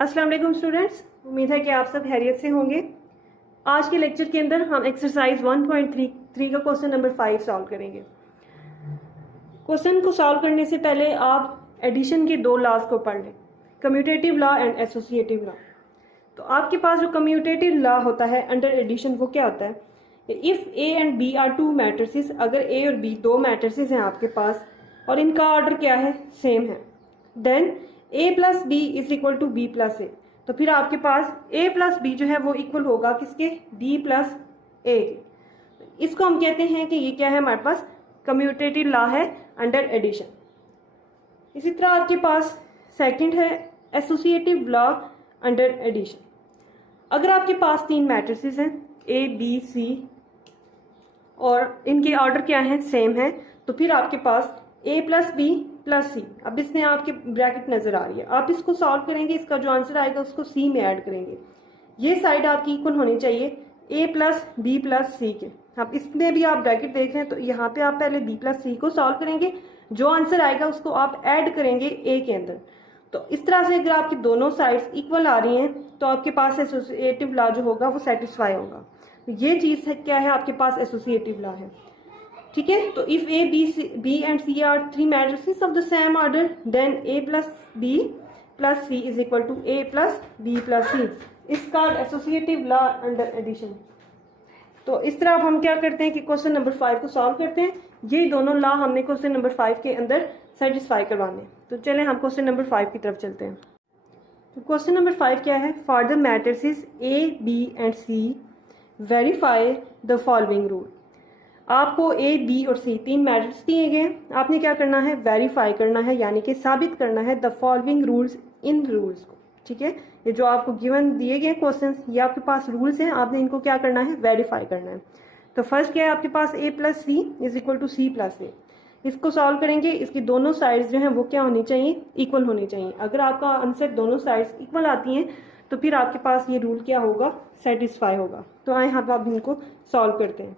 अस्सलाम वालेकुम स्टूडेंट्स, उम्मीद है कि आप सब खैरियत से होंगे। आज के लेक्चर के अंदर हम एक्सरसाइज 1.3 का क्वेश्चन नंबर 5 सॉल्व करेंगे। क्वेश्चन को सॉल्व करने से पहले आप एडिशन के दो लॉज को पढ़ लें, commutative law and associative law. तो आपके पास जो कम्यूटेटिव लॉ होता है अंडर एडिशन, वो क्या होता है? If A and B are two matrices, अगर ए और बी दो मैट्रिसेस हैं आपके पास और इनका ऑर्डर क्या है, सेम है, then a plus B is equal to B plus A. तो फिर आपके पास a प्लस बी जो है वो इक्वल होगा किसके? b प्लस ए के। इसको हम कहते हैं कि ये क्या है, हमारे पास कम्यूटेटिव लॉ है अंडर एडिशन। इसी तरह आपके पास सेकंड है एसोसिएटिव लॉ अंडर एडिशन। अगर आपके पास तीन मैट्रिसेस हैं a b c और इनके ऑर्डर क्या है, सेम है, तो फिर आपके पास a प्लस बी प्लस सी। अब इसमें आपके ब्रैकेट नजर आ रही है, आप इसको सॉल्व करेंगे, इसका जो आंसर आएगा उसको सी में ऐड करेंगे। ये साइड आपकी इक्वल होनी चाहिए a प्लस बी प्लस सी के। अब इसमें भी आप ब्रैकेट देख रहे हैं, तो यहाँ पे आप पहले b प्लस सी को सॉल्व करेंगे, जो आंसर आएगा उसको आप ऐड करेंगे a के अंदर। तो इस तरह से अगर आपकी दोनों साइड्स इक्वल आ रही हैं तो आपके पास एसोसिएटिव लॉ जो होगा वो सेटिस्फाई होगा। तो ये चीज़ है क्या है, आपके पास एसोसिएटिव लॉ है। ठीक है, तो if A B and C are three matrices of the same order, then A plus B plus C is equal to A plus B plus C. Is called associative law under addition. तो इस तरह अब हम क्या करते हैं कि question number 5 को सॉल्व करते हैं। ये दोनों लॉ हमने क्वेश्चन नंबर 5 के अंदर सेटिस्फाई करवाने। तो चलें हम क्वेश्चन नंबर 5 की तरफ चलते हैं। तो क्वेश्चन नंबर 5 क्या है? For the matrices A B and C verify the following rule. आपको ए बी और सी तीन मैट्रिक्स दिए गए हैं, आपने क्या करना है, वेरीफाई करना है, यानी कि साबित करना है the following rules, in rules को। ठीक है, ये जो आपको गिवन दिए गए क्वेश्चंस, ये आपके पास रूल्स हैं, आपने इनको क्या करना है, वेरीफाई करना है। तो फर्स्ट क्या है आपके पास, A plus C is equal to C plus A. इसको सॉल्व करेंगे, इसकी दोनों साइड्स जो हैं वो क्या होनी चाहिए, इक्वल होनी चाहिए। अगर आपका आंसर दोनों साइड्स इक्वल आती हैं तो फिर आपके पास ये रूल क्या होगा, सेटिस्फाई होगा। तो आए यहाँ पर आप इनको सॉल्व करते हैं।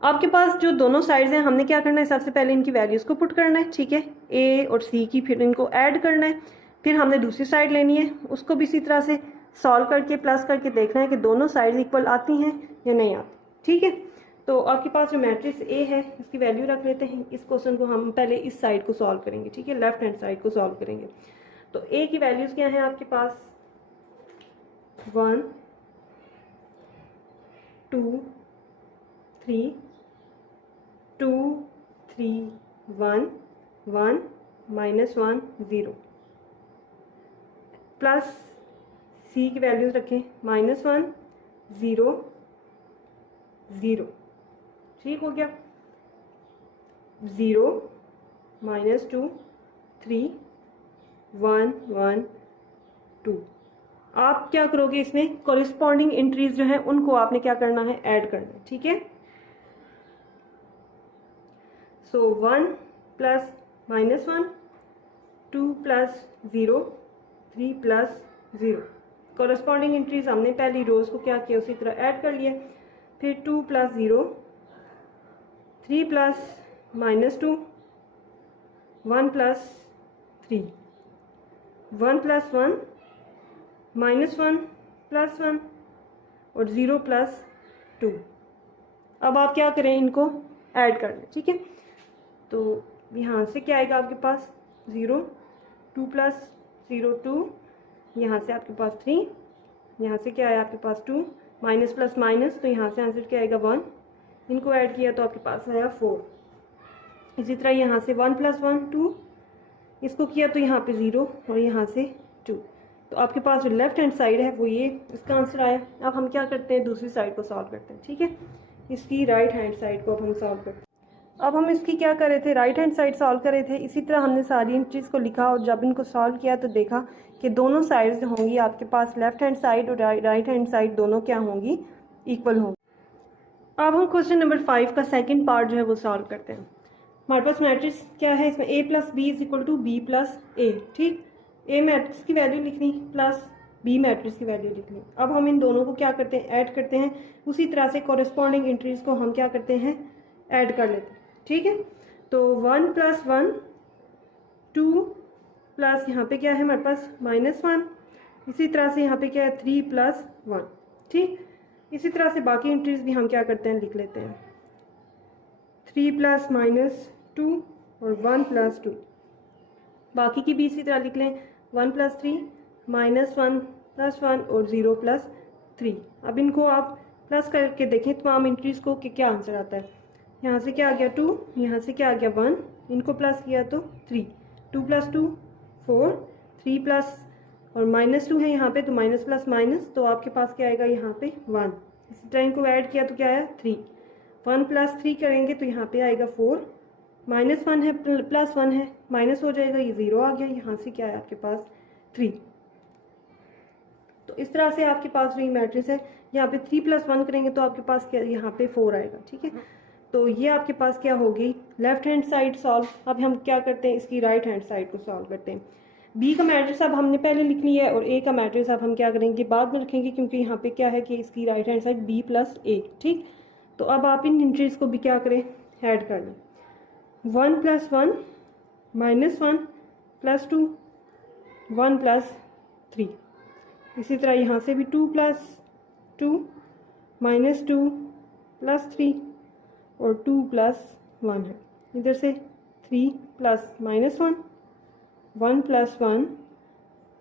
आपके पास जो दोनों साइड्स हैं, हमने क्या करना है, सबसे पहले इनकी वैल्यूज़ को पुट करना है। ठीक है, ए और सी की, फिर इनको ऐड करना है, फिर हमने दूसरी साइड लेनी है, उसको भी इसी तरह से सॉल्व करके प्लस करके देखना है कि दोनों साइड्स इक्वल आती हैं या नहीं आती। ठीक है, तो आपके पास जो मैट्रिक्स ए है इसकी वैल्यू रख लेते हैं। इस क्वेश्चन को हम पहले इस साइड को सॉल्व करेंगे। ठीक है, लेफ्ट हैंड साइड को सॉल्व करेंगे। तो ए की वैल्यूज़ क्या हैं आपके पास, 1 2 3 2 3 1 1 -1 0 प्लस सी की वैल्यूज रखें -1 0 0। ठीक हो गया, 0 -2 3 1 1 2। आप क्या करोगे, इसमें कॉरेस्पॉन्डिंग एंट्रीज जो हैं उनको आपने क्या करना है, ऐड करना है। ठीक है, so 1 plus -1 2 plus 0 3 plus 0। Corresponding entries हमने पहली रोज को क्या किया, उसी तरह ऐड कर लिया। फिर 2 plus 0 3 plus -2 1 plus 3 1 plus 1 -1 plus 1 और 0 plus 2। अब आप क्या करें, इनको ऐड कर लें। ठीक है, तो यहाँ से क्या आएगा आपके पास, 0 2 प्लस 0 2, यहाँ से आपके पास 3, यहाँ से क्या आया आपके पास 2, माइनस प्लस माइनस, तो यहाँ से आंसर क्या आएगा 1। इनको ऐड किया तो आपके पास आया 4। इसी तरह यहाँ से 1 प्लस 1 2, इसको किया तो यहाँ पे 0 और यहाँ से 2। तो आपके पास जो लेफ्ट हैंड साइड है वो ये इसका आंसर आया। अब हम क्या करते हैं, दूसरी साइड को सॉल्व करते हैं। ठीक है, इसकी राइट हैंड साइड को अब हम सॉल्व करते हैं। अब हम इसकी क्या कर रहे थे, राइट हैंड साइड सॉल्व कर रहे थे। इसी तरह हमने सारी एंट्रीज को लिखा और जब इनको सॉल्व किया तो देखा कि दोनों साइड्स जो होंगी आपके पास, लेफ्ट हैंड साइड और राइट हैंड साइड दोनों क्या होंगी, इक्वल होंगी। अब हम क्वेश्चन नंबर 5 का सेकंड पार्ट जो है वो सॉल्व करते हैं। हमारे पास मैट्रिक्स क्या है, इसमें a plus B is equal to B plus A. ठीक, ए मैट्रिक्स की वैल्यू लिखनी प्लस बी मैट्रिक्स की वैल्यू लिखनी। अब हम इन दोनों को क्या करते हैं, ऐड करते हैं। उसी तरह से कॉरेस्पॉन्डिंग एंट्रीज को हम क्या करते हैं, ऐड कर लेते हैं। ठीक है, तो 1 + 1 2 प्लस यहाँ पे क्या है हमारे पास -1। इसी तरह से यहाँ पे क्या है 3 + 1। ठीक, इसी तरह से बाकी एंट्रीज भी हम क्या करते हैं लिख लेते हैं, 3 + -2 और 1 + 2। बाकी की भी इसी तरह लिख लें, 1 + 3 -1 + 1 और 0 + 3। अब इनको आप प्लस करके देखें तमाम एंट्रीज को कि क्या आंसर आता है। यहाँ से क्या आ गया 2, यहाँ से क्या आ गया 1, इनको प्लस किया तो 3, 2 + 2 4, 3 प्लस और -2 है यहाँ पे तो माइनस प्लस माइनस, तो आपके पास क्या आएगा यहाँ पे 1। इसी तरह इनको ऐड किया तो क्या आया 3, 1 + 3 करेंगे तो यहाँ पे आएगा 4, -1 है +1 है माइनस हो जाएगा, ये 0 आ गया, यहाँ से क्या है आपके पास 3। तो इस तरह से आपके पास जो ये मैट्रिक्स है यहाँ पे 3 + 1 करेंगे तो आपके पास क्या यहाँ पे 4 आएगा। ठीक है, तो ये आपके पास क्या होगी लेफ्ट हैंड साइड सॉल्व। अब हम क्या करते हैं इसकी राइट हैंड साइड को सॉल्व करते हैं। बी का मैट्रिक्स अब हमने पहले लिख लिया है और ए का मैट्रिक्स अब हम क्या करेंगे बाद में रखेंगे, क्योंकि यहाँ पे क्या है कि इसकी right hand side b + a। ठीक, तो अब आप इन एंट्रीज को भी क्या करें ऐड कर लें, 1 + 1 -1 + 2 1 + 3। इसी तरह यहाँ से भी 2 + 2 -2 + 3 और 2 + 1 है। इधर से 3 + -1 1 + 1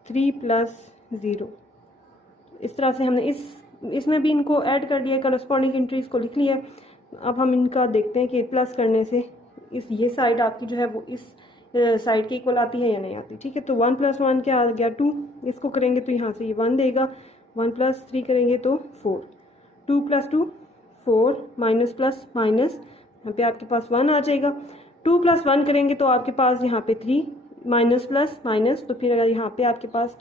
3 + 0। इस तरह से हमने इसमें भी इनको ऐड कर दिया, करस्पॉन्डिंग एंट्रीज को लिख लिया। अब हम इनका देखते हैं कि प्लस करने से ये साइड आपकी जो है वो इस साइड के इक्वल आती है या नहीं आती। ठीक है, तो 1 + 1 क्या आ गया 2, इसको करेंगे तो यहाँ से ये 1 देगा, 1 + 3 करेंगे तो 4, 2 + 2 4 माइनस प्लस माइनस यहाँ पे आपके पास 1 आ जाएगा। 2 + 1 करेंगे तो आपके पास यहाँ पे 3 माइनस प्लस माइनस, तो फिर अगर यहाँ पे आपके पास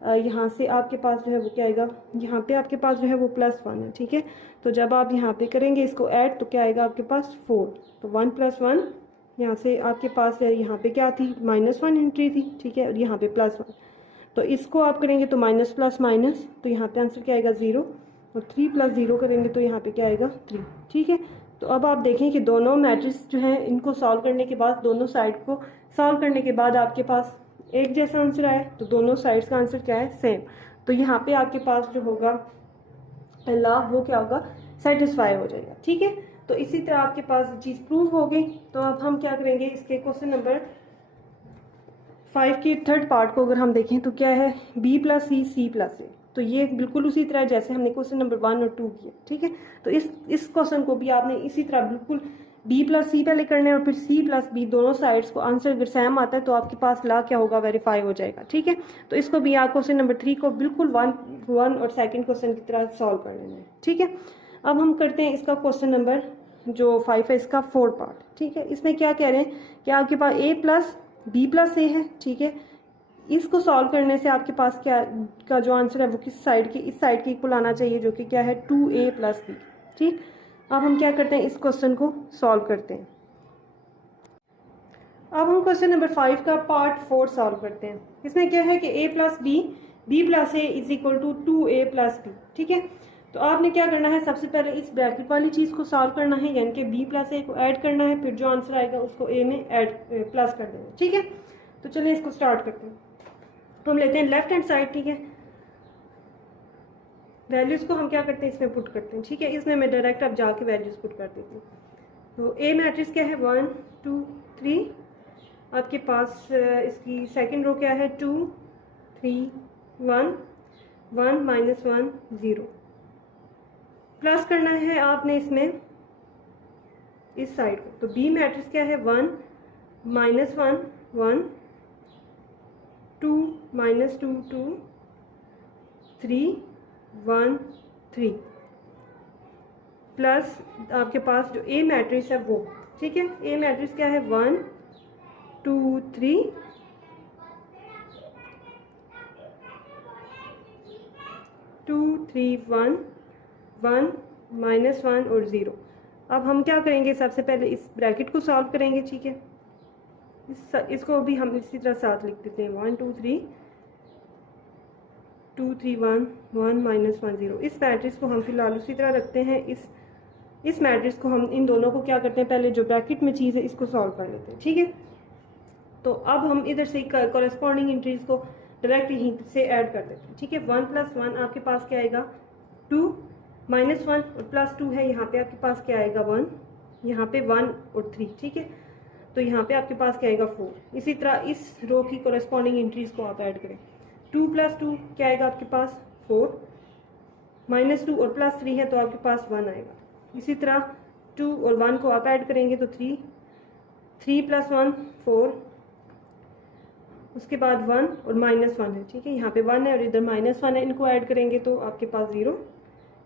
यहाँ से आपके पास जो है वो क्या आएगा, यहाँ पे आपके पास जो है वो +1 है। ठीक है, तो जब आप यहाँ पे करेंगे इसको ऐड तो क्या आएगा आपके पास 4, तो 1 + 1 यहाँ से आपके पास यहाँ पे क्या थी -1 एंट्री थी। ठीक है, और यहाँ पे +1, तो इसको आप करेंगे तो माइनस प्लस माइनस, तो यहाँ पे आंसर क्या आएगा 0, और 3 + 0 करेंगे तो यहाँ पे क्या आएगा 3। ठीक है, तो अब आप देखें कि दोनों मैट्रिक्स जो है इनको सॉल्व करने के बाद, दोनों साइड को सॉल्व करने के बाद आपके पास एक जैसा आंसर आए, तो दोनों साइड्स का आंसर क्या है सेम। तो यहाँ पे आपके पास जो होगा लाभ वो क्या होगा सेटिस्फाई हो जाएगा। ठीक है, तो इसी तरह आपके पास चीज़ प्रूव हो गई। तो अब हम क्या करेंगे इसके क्वेश्चन नंबर 5 के थर्ड पार्ट को अगर हम देखें तो क्या है b + c c + a, तो ये बिल्कुल उसी तरह जैसे हमने क्वेश्चन नंबर 1 और 2 किया। ठीक है, तो इस क्वेश्चन को भी आपने इसी तरह बिल्कुल b + c पहले करना है और फिर c + b दोनों साइड्स को आंसर अगर सेम आता है तो आपके पास ला क्या होगा वेरीफाई हो जाएगा। ठीक है, तो इसको भी आप क्वेश्चन नंबर 3 को बिल्कुल 1 और सेकंड क्वेश्चन की तरह सॉल्व कर लेना है। ठीक है, अब हम करते हैं इसका क्वेश्चन नंबर जो 5 है इसका 4 पार्ट। ठीक है, इसमें क्या कह रहे हैं कि आपके पास a + b + a है। ठीक है, इसको सॉल्व करने से आपके पास क्या का जो आंसर है वो किस साइड के इस साइड के इक्वल आना चाहिए, जो कि क्या है 2a + b। ठीक, अब हम क्या करते हैं इस क्वेश्चन को सॉल्व करते हैं। अब हम क्वेश्चन नंबर 5 का पार्ट 4 सॉल्व करते हैं। इसमें क्या है कि a + b b + a = 2a + b। ठीक है, तो आपने क्या करना है सबसे पहले इस ब्रैकेट वाली चीज़ को सॉल्व करना है, यानी कि b + a को ऐड करना है, फिर जो आंसर आएगा उसको a में ऐड प्लस कर देना। ठीक है, तो चलिए इसको स्टार्ट करते हैं। तो हम लेते हैं लेफ्ट हैंड साइड। ठीक है, वैल्यूज़ को हम क्या करते हैं इसमें पुट करते हैं। ठीक है, इसमें मैं डायरेक्ट अब जाके वैल्यूज़ पुट कर देती हूँ। तो ए मैट्रिक्स क्या है 1 2 3, आपके पास इसकी सेकंड रो क्या है 2 3 1 1 -1 0, प्लस करना है आपने इसमें इस साइड को। तो बी मैट्रिक्स क्या है 1 -1 1 2 -2 2 3 1 3, प्लस आपके पास जो ए मैट्रिक्स है वो। ठीक है, ए मैट्रिक्स क्या है 1 2 3 2 3 1 1 -1 और 0। अब हम क्या करेंगे सबसे पहले इस ब्रैकेट को सॉल्व करेंगे। ठीक है, इसको भी हम इसी तरह साथ लिख देते हैं 1 2 3 2 3 1 1 -1 0। इस मैट्रिक्स को हम फिलहाल उसी तरह रखते हैं। इस मैट्रिक्स को हम इन दोनों को क्या करते हैं पहले जो ब्रैकेट में चीज़ है इसको सॉल्व कर लेते हैं। ठीक है, तो अब हम इधर से कॉरेस्पॉन्डिंग एंट्रीज को डायरेक्ट यहीं से ऐड कर देते हैं, ठीक है। 1 + 1 आपके पास क्या आएगा 2, -1 और +2 है, यहाँ पे आपके पास क्या आएगा 1, यहाँ पे 1 और 3, ठीक है। तो यहाँ पे आपके पास क्या आएगा 4। इसी तरह इस रो की कॉरेस्पॉन्डिंग एंट्रीज को आप ऐड करें। 2 + 2 क्या आएगा आपके पास 4, -2 और +3 है तो आपके पास 1 आएगा। इसी तरह 2 और 1 को आप ऐड करेंगे तो 3 + 1 4, उसके बाद 1 और -1 है, ठीक है। यहाँ पे 1 है और इधर -1 है, इनको ऐड करेंगे तो आपके पास 0।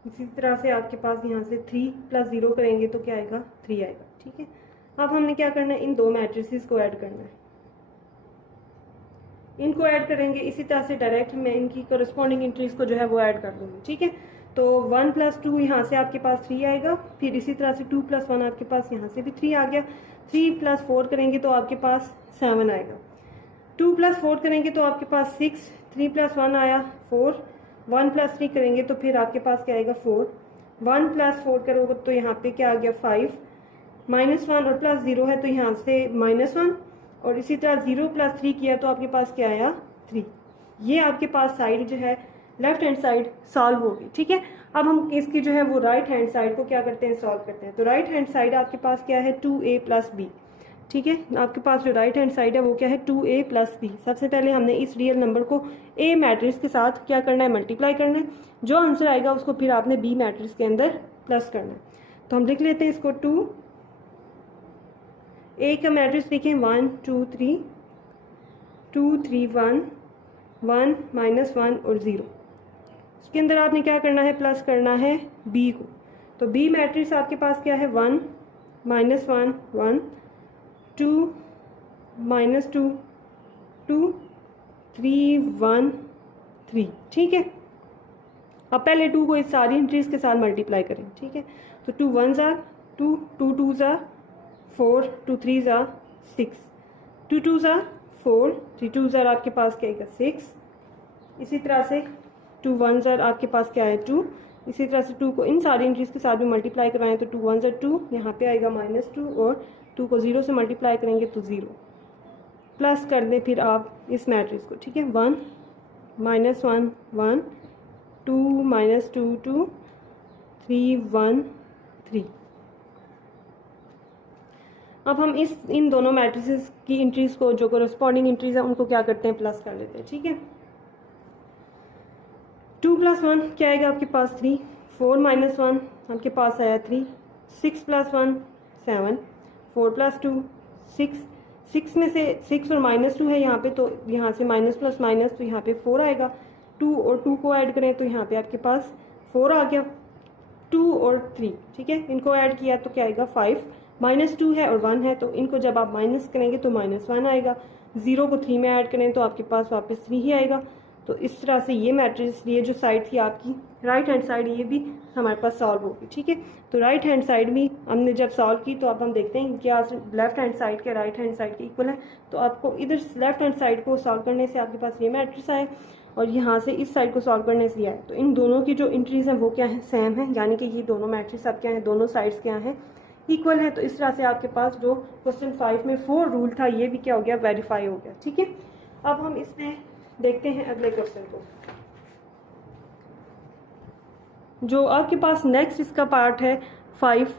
इसी तरह से आपके पास यहाँ से 3 + 0 करेंगे तो क्या आएगा 3 आएगा, ठीक है। अब हमने क्या करना है, इन दो मैट्रिसेस को ऐड करना है, इनको ऐड करेंगे। इसी तरह से डायरेक्ट मैं इनकी कॉरेस्पॉन्डिंग एंट्रीज को जो है वो ऐड कर दूंगी, ठीक है। तो 1 + 2 यहाँ से आपके पास 3 आएगा, फिर इसी तरह से 2 + 1 आपके पास यहाँ से भी 3 आ गया। 3 + 4 करेंगे तो आपके पास 7 आएगा। 2 + 4 करेंगे तो आपके पास 6, 3 + 1 आया 4, 1 + 3 करेंगे तो फिर आपके पास क्या आएगा 4, 1 + 4 करोगे तो यहाँ पे क्या आ गया 5, -1 और +0 है तो यहाँ से -1, और इसी तरह 0 + 3 किया तो आपके पास क्या आया 3। ये आपके पास साइड जो है लेफ्ट हैंड साइड सॉल्व होगी, ठीक है। अब हम इसकी जो है वो राइट हैंड साइड को क्या करते हैं, सॉल्व करते हैं। तो राइट हैंड साइड आपके पास क्या है 2a + b, ठीक है। आपके पास जो राइट हैंड साइड है वो क्या है 2a + b। सबसे पहले हमने इस रियल नंबर को a मैट्रिक्स के साथ क्या करना है, मल्टीप्लाई करना है। जो आंसर आएगा उसको फिर आपने b मैट्रिक्स के अंदर प्लस करना है। तो हम लिख लेते हैं इसको 2, a का मैट्रिक्स लिखें 1 2 3, 2 3 1 1 -1 और 0। इसके अंदर आपने क्या करना है, प्लस करना है b को। तो b मैट्रिक्स आपके पास क्या है 1 -1 1, 2 -2 2, 3 1 3, ठीक है। अब पहले 2 को इस सारी एंट्रीज के साथ मल्टीप्लाई करें, ठीक है। तो 2 1s are 2, 2 2s are 4, 2 3s are 6, 2 2s are 4, 3 2s are आपके पास क्या आएगा 6। इसी तरह से 2 1s are आपके पास क्या है 2। इसी तरह से 2 को इन सारी एंट्रीज के साथ भी मल्टीप्लाई करवाएं तो 2 1s are 2, यहाँ पे आएगा -2, और 2 को 0 से मल्टीप्लाई करेंगे तो 0, प्लस कर दें फिर आप इस मैट्रिक्स को, ठीक है। 1 -1 1, 2 -2 2, 3 1 3। अब हम इन दोनों मैट्रिसेस की एंट्रीज को, जो कोरेस्पॉन्डिंग एंट्रीज है उनको क्या करते हैं, प्लस कर लेते हैं, ठीक है। 2 + 1 क्या आएगा आपके पास 3, 4 -1 आपके पास आया 3, 6 + 1 7, 4 + 2 6, 6 में से 6 और -2 है यहाँ पे, तो यहाँ से माइनस प्लस माइनस तो यहाँ पे 4 आएगा। 2 और 2 को ऐड करें तो यहाँ पे आपके पास 4 आ गया। 2 और 3, ठीक है, इनको ऐड किया तो क्या आएगा 5, -2 है और 1 है, तो इनको जब आप माइनस करेंगे तो -1 आएगा। 0 को 3 में ऐड करें तो आपके पास वापस 3 ही आएगा। तो इस तरह से ये मैट्रिक्स, ये जो साइड थी आपकी राइट हैंड साइड, ये भी हमारे पास सॉल्व होगी, ठीक है। तो राइट हैंड साइड भी हमने जब सॉल्व की तो अब हम देखते हैं क्या लेफ्ट हैंड साइड के राइट हैंड साइड के इक्वल है। तो आपको इधर लेफ्ट हैंड साइड को सॉल्व करने से आपके पास ये मैट्रिक्स आए और यहाँ से इस साइड को सॉल्व करने से आए, तो इन दोनों की जो एंट्रीज हैं वो क्या है, सेम है, यानी कि ये दोनों मैट्रिक्स अब क्या है, दोनों साइड्स क्या हैं, इक्वल है। तो इस तरह से आपके पास जो क्वेश्चन 5 में 4 रूल था ये भी क्या हो गया, वेरीफाई हो गया, ठीक है। अब हम इसमें देखते हैं अगले क्वेश्चन को, जो आपके पास नेक्स्ट इसका पार्ट है 5।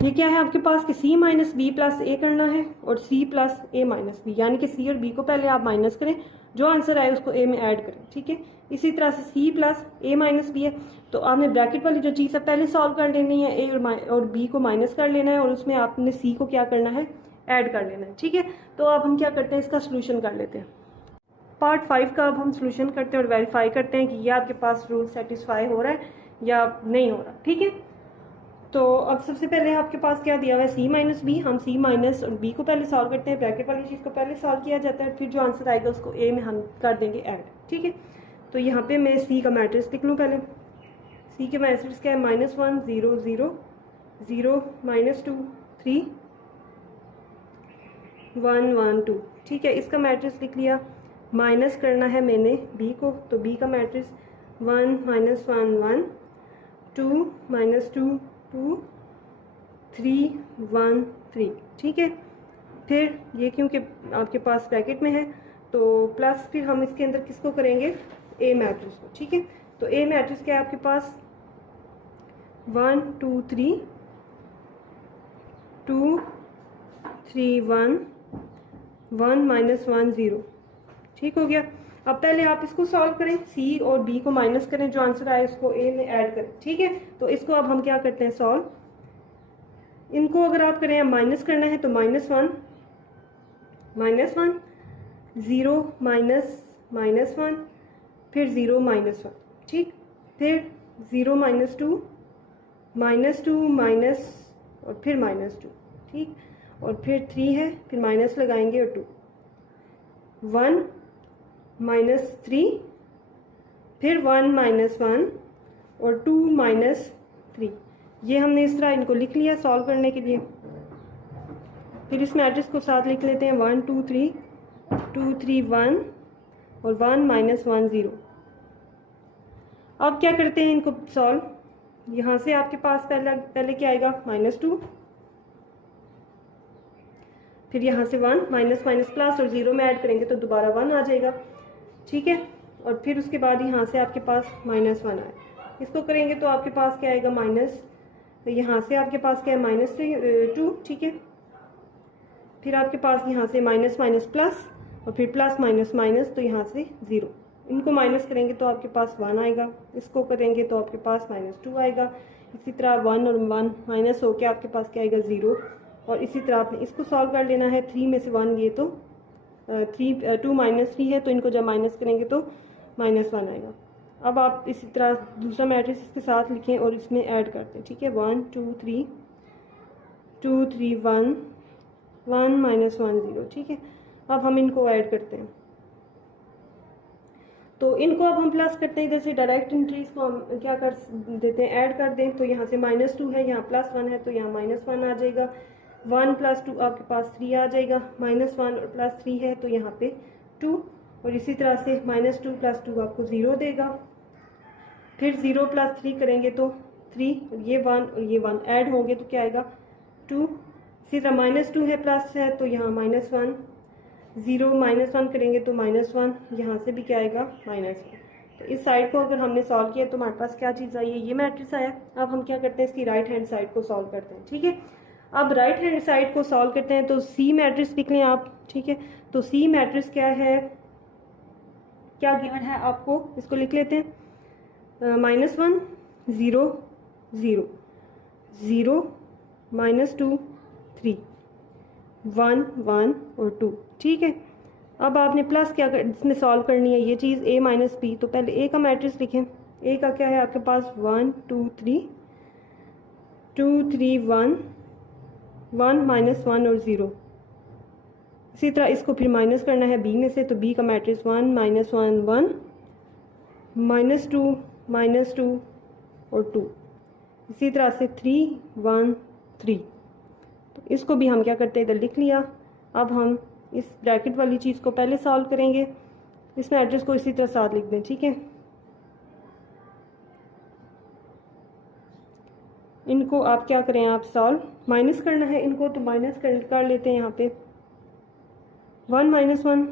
ये क्या है आपके पास कि c - b + a करना है और c + a - b, यानी कि c और b को पहले आप माइनस करें, जो आंसर आए उसको a में ऐड करें, ठीक है। इसी तरह से c + a - b है, तो आपने ब्रैकेट वाली जो चीज़ है पहले सॉल्व कर लेनी है, a और b को माइनस कर लेना है और उसमें आपने c को क्या करना है, ऐड कर लेना है, ठीक है। तो अब हम क्या करते हैं, इसका सोल्यूशन कर लेते हैं। पार्ट 5 का अब हम सोल्यूशन करते हैं और वेरीफाई करते हैं कि ये आपके पास रूल सेटिस्फाई हो रहा है या नहीं हो रहा, ठीक है। तो अब सबसे पहले आपके पास क्या दिया हुआ है, c - b, हम c माइनस और b को पहले सॉल्व करते हैं, ब्रैकेट वाली चीज़ को पहले सॉल्व किया जाता है, फिर जो आंसर आएगा उसको a में हम कर देंगे ऐड, ठीक है। तो यहाँ पे मैं c का मैट्रिक्स लिख लूँ पहले। c के मैट्रिक्स क्या है, -1 0 0 0 -2 3 1 1 2, ठीक है। इसका मैट्रिक्स लिख लिया। माइनस करना है मैंने b को, तो b का मैट्रिक्स 1 -1 1 2 -2 2 3 1 3, ठीक है। फिर ये क्योंकि आपके पास ब्रैकेट में है तो प्लस फिर हम इसके अंदर किसको करेंगे, ए मैट्रिक्स को। ठीक है, तो ए मैट्रिक्स क्या है आपके पास, 1 2 3 2 3 1 1 -1 0। ठीक हो गया। अब पहले आप इसको सॉल्व करें, सी और बी को माइनस करें, जो आंसर आए उसको ए में ऐड करें। ठीक है, तो इसको अब हम क्या करते हैं सॉल्व। इनको अगर आप करें माइनस करना है तो -1 0 -1 फिर 0 -1। ठीक, फिर 0 -2 -2 माइनस और फिर -2। ठीक, और फिर 3 है, फिर माइनस लगाएंगे और 2 1 -3 फिर 1 -1 और 2 -3। ये हमने इस तरह इनको लिख लिया सॉल्व करने के लिए। फिर इस मैट्रिक्स को साथ लिख लेते हैं 1 2 3 2 3 1 और 1 -1 0। अब क्या करते हैं इनको सॉल्व। यहाँ से आपके पास पहले क्या आएगा, -2, फिर यहाँ से 1 माइनस प्लस और 0 में ऐड करेंगे तो दोबारा 1 आ जाएगा। ठीक है, और फिर उसके बाद यहाँ से आपके पास -1 आए। इसको करेंगे तो आपके पास क्या आएगा माइनस, तो यहाँ से आपके पास क्या है -2। ठीक है, फिर आपके पास यहाँ से माइनस प्लस और फिर प्लस माइनस तो यहाँ से 0। इनको माइनस करेंगे तो आपके पास 1 आएगा, इसको करेंगे तो आपके पास -2 आएगा। इसी तरह 1 और 1 माइनस होकर आपके पास क्या आएगा 0। और इसी तरह आपने इसको सॉल्व कर लेना है। 3 में से 1 ये तो 2 -3 है, तो इनको जब माइनस करेंगे तो -1 आएगा। अब आप इसी तरह दूसरा मैट्रिक्स इसके साथ लिखें और इसमें ऐड करते हैं। ठीक है, 1 2 3 2 3 1 1 -1 0। ठीक है, अब हम इनको ऐड करते हैं, तो इनको अब हम प्लस करते हैं। इधर से डायरेक्ट एंट्रीज को हम क्या कर देते हैं, ऐड कर दें। तो यहाँ से -2 है, यहाँ +1 है, तो यहाँ -1 आ जाएगा। 1 + 2 आपके पास 3 आ जाएगा। -1 और +3 है तो यहाँ पे 2, और इसी तरह से -2 + 2 आपको 0 देगा। फिर 0 + 3 करेंगे तो 3, और ये 1 और ये 1 ऐड होंगे तो क्या आएगा 2। इसी तरह -2 है प्लस है तो यहाँ -1, 0 -1 करेंगे तो -1, यहाँ से भी क्या आएगा -1। तो इस साइड को अगर हमने सॉल्व किया तो हमारे पास क्या चीज़ आई है, ये मैट्रिक्स आया। अब हम क्या करते हैं, इसकी राइट हैंड साइड को सॉल्व करते हैं। ठीक है, अब राइट हैंड साइड को सॉल्व करते हैं तो सी मैट्रिक्स लिख लें आप। ठीक है, तो सी मैट्रिक्स क्या है, क्या गिवन है आपको, इसको लिख लेते हैं। -1 0 0 0 -2 3 1 1 और 2। ठीक है, अब आपने प्लस क्या इसमें सॉल्व करनी है ये चीज़ a - b। तो पहले a का मैट्रिक्स लिखें। a का क्या है आपके पास 1 2 3 2 3 1 1 -1 और 0। इसी तरह इसको फिर माइनस करना है b में से, तो b का मैट्रिक्स 1 -1 1 -2 और 2। इसी तरह से 3 1 3। तो इसको भी हम क्या करते हैं, इधर लिख लिया। अब हम इस ब्रैकेट वाली चीज़ को पहले सॉल्व करेंगे, इस मैट्रिक्स को इसी तरह साथ लिख दें। ठीक है, इनको आप क्या करें, आप सॉल्व माइनस करना है इनको, तो माइनस कर लेते हैं। यहाँ पे 1 -1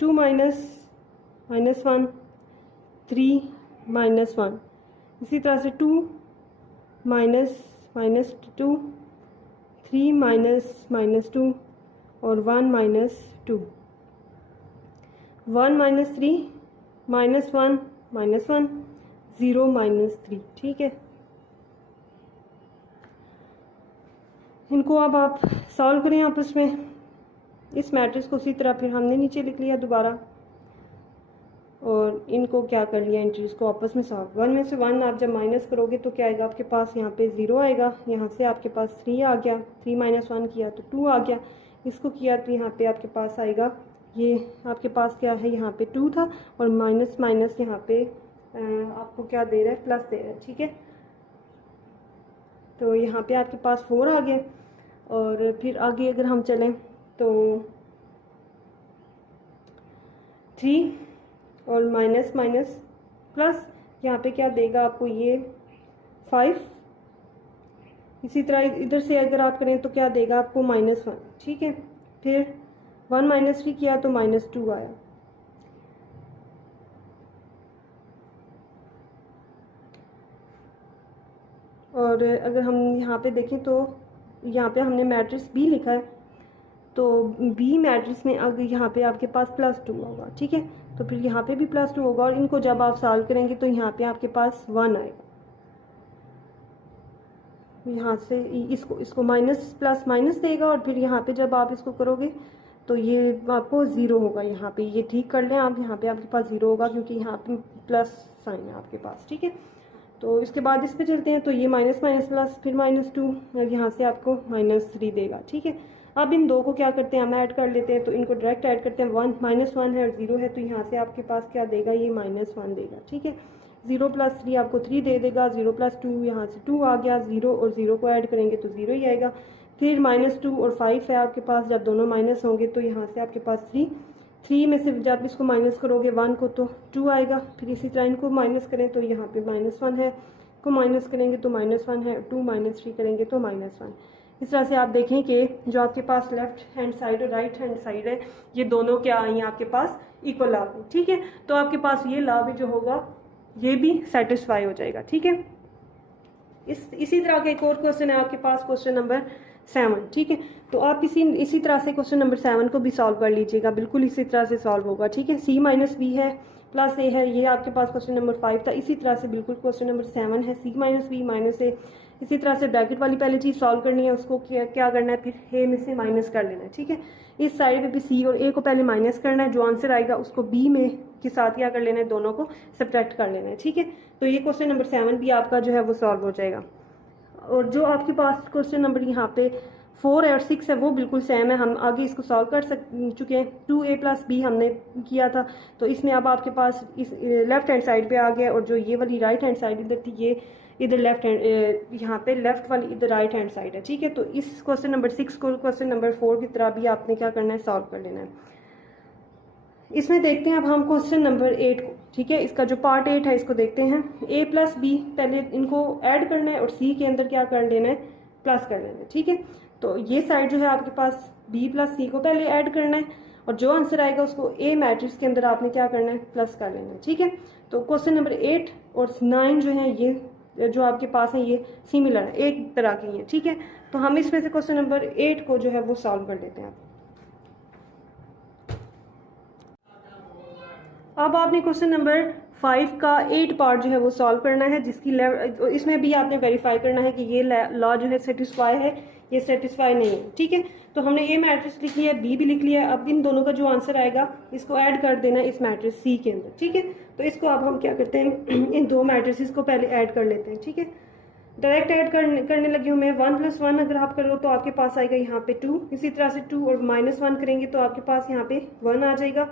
2 -1 3 -1। इसी तरह से 2 -2 3 -2 और 1 -2 1 -3 -1 -1 0 -3। ठीक है, इनको अब आप सॉल्व करें आपस में। इस मैट्रिक्स को उसी तरह फिर हमने नीचे लिख लिया दोबारा, और इनको क्या कर लिया, एंट्रीज को आपस में सॉल्व। 1 में से 1 आप जब माइनस करोगे तो क्या आएगा आपके पास, यहाँ पे 0 आएगा। यहाँ से आपके पास 3 आ गया, 3 -1 किया तो 2 आ गया। इसको किया तो यहाँ पे आपके पास आएगा, ये आपके पास क्या है, यहाँ पे 2 था, और माइनस यहाँ पे आपको क्या दे रहा है, प्लस दे रहा है। ठीक है, तो यहाँ पे आपके पास 4 आ गया। और फिर आगे अगर हम चलें तो 3 और माइनस प्लस यहाँ पे क्या देगा आपको, ये 5 इसी तरह इधर से अगर आप करें तो क्या देगा आपको -1, ठीक है। फिर 1 - 3 किया तो -2 आया। और अगर हम यहाँ पे देखें तो यहाँ पे हमने मैट्रिक्स बी लिखा है, तो बी मैट्रिक्स में अगर यहाँ पे आपके पास +2 होगा, ठीक है। तो फिर यहाँ पे भी +2 होगा और इनको जब आप सॉल्व करेंगे तो यहाँ पे आपके पास 1 आएगा। यहाँ से इसको माइनस प्लस माइनस देगा और फिर यहाँ पे जब आप इसको करोगे तो ये आपको 0 होगा। यहाँ पे ये ठीक कर लें आप, यहाँ पे आपके पास 0 होगा क्योंकि यहाँ पे प्लस साइन है आपके पास, ठीक है। तो इसके बाद इस पे चलते हैं, तो ये माइनस माइनस प्लस फिर -2 और यहाँ से आपको -3 देगा, ठीक है। अब इन दो को क्या करते हैं, हम ऐड कर लेते हैं, तो इनको डायरेक्ट ऐड करते हैं। 1 -1 है और 0 है, तो यहाँ से आपके पास क्या देगा, ये -1 देगा, ठीक है। 0 + 3 आपको 3 दे देगा। 0 + 2 यहाँ से 2 आ गया। 0 और 0 को ऐड करेंगे तो 0 ही आएगा। फिर -2 और 5 है आपके पास, जब दोनों माइनस होंगे तो यहाँ से आपके पास 3 में से जब इसको माइनस करोगे 1 को तो 2 आएगा। फिर इसी तरह इनको माइनस करें तो यहाँ पे -1 है, को माइनस करेंगे तो -1 है, 2 - 3 करेंगे तो -1। इस तरह से आप देखें कि जो आपके पास लेफ्ट हैंड साइड और राइट हैंड साइड है, ये दोनों क्या आई हैं आपके पास, इक्वल आ गई, ठीक है। तो आपके पास ये ला भी जो होगा ये भी सेटिस्फाई हो जाएगा, ठीक है। इसी तरह का एक और क्वेश्चन है आपके पास, क्वेश्चन नंबर 7, ठीक है। तो आप इसी तरह से क्वेश्चन नंबर 7 को भी सॉल्व कर लीजिएगा, बिल्कुल इसी तरह से सॉल्व होगा, ठीक है। C - B है प्लस A है, ये आपके पास क्वेश्चन नंबर 5 था। इसी तरह से बिल्कुल क्वेश्चन नंबर 7 है, C - B - A। इसी तरह से ब्रैकेट वाली पहले चीज़ सॉल्व करनी है, उसको क्या करना है, फिर A में से माइनस कर लेना है, ठीक है। इस साइड पे भी C और A को पहले माइनस करना है, जो आंसर आएगा उसको B में के साथ क्या कर लेना है, दोनों को सब्ट्रैक्ट कर लेना है, ठीक है। तो ये क्वेश्चन नंबर 7 भी आपका जो है वो सॉल्व हो जाएगा। और जो आपके पास क्वेश्चन नंबर यहाँ पे 4 और 6 है वो बिल्कुल सेम है, हम आगे इसको सॉल्व कर चुके हैं। 2A + B हमने किया था, तो इसमें अब आपके पास इस लेफ्ट हैंड साइड पे आ गया, और जो ये वाली राइट हैंड साइड इधर थी, ये इधर लेफ्ट हैंड, यहाँ पे लेफ्ट वाली इधर राइट हैंड साइड है, ठीक है। तो इस क्वेश्चन नंबर 6 को क्वेश्चन नंबर 4 की तरह भी आपने क्या करना है, सॉल्व कर लेना है। इसमें देखते हैं अब हम क्वेश्चन नंबर 8 को, ठीक है। इसका जो पार्ट 8 है इसको देखते हैं। A + B पहले इनको ऐड करना है और C के अंदर क्या कर लेना है, प्लस कर लेना है, ठीक है। तो ये साइड जो है आपके पास B + C को पहले ऐड करना है और जो आंसर आएगा उसको A मैट्रिक्स के अंदर आपने क्या करना है, प्लस कर लेना है, ठीक है। तो क्वेश्चन नंबर 8 और 9 जो है ये जो आपके पास है ये सिमिलर है, एक तरह की है, ठीक है। तो हम इसमें से क्वेश्चन नंबर 8 को जो है वो सॉल्व कर लेते हैं। अब आपने क्वेश्चन नंबर 5 का 8 पार्ट जो है वो सॉल्व करना है, जिसकी इसमें भी आपने वेरीफाई करना है कि ये लॉ जो है सेटिस्फाई है, ये सेटिस्फाई नहीं है, ठीक है। तो हमने ए मैट्रिक्स लिख लिया है, बी भी लिख लिया है। अब इन दोनों का जो आंसर आएगा इसको ऐड कर देना है इस मैट्रिक्स सी के अंदर, ठीक है। तो इसको अब हम क्या करते हैं, इन दो मैट्रिक्स को पहले ऐड कर लेते हैं, ठीक है। डायरेक्ट ऐड करने लगी हूँ मैं। 1 + 1 अगर आप करो तो आपके पास आएगा यहाँ पे 2। इसी तरह से 2 और -1 करेंगे तो आपके पास यहाँ पे 1 आ जाएगा।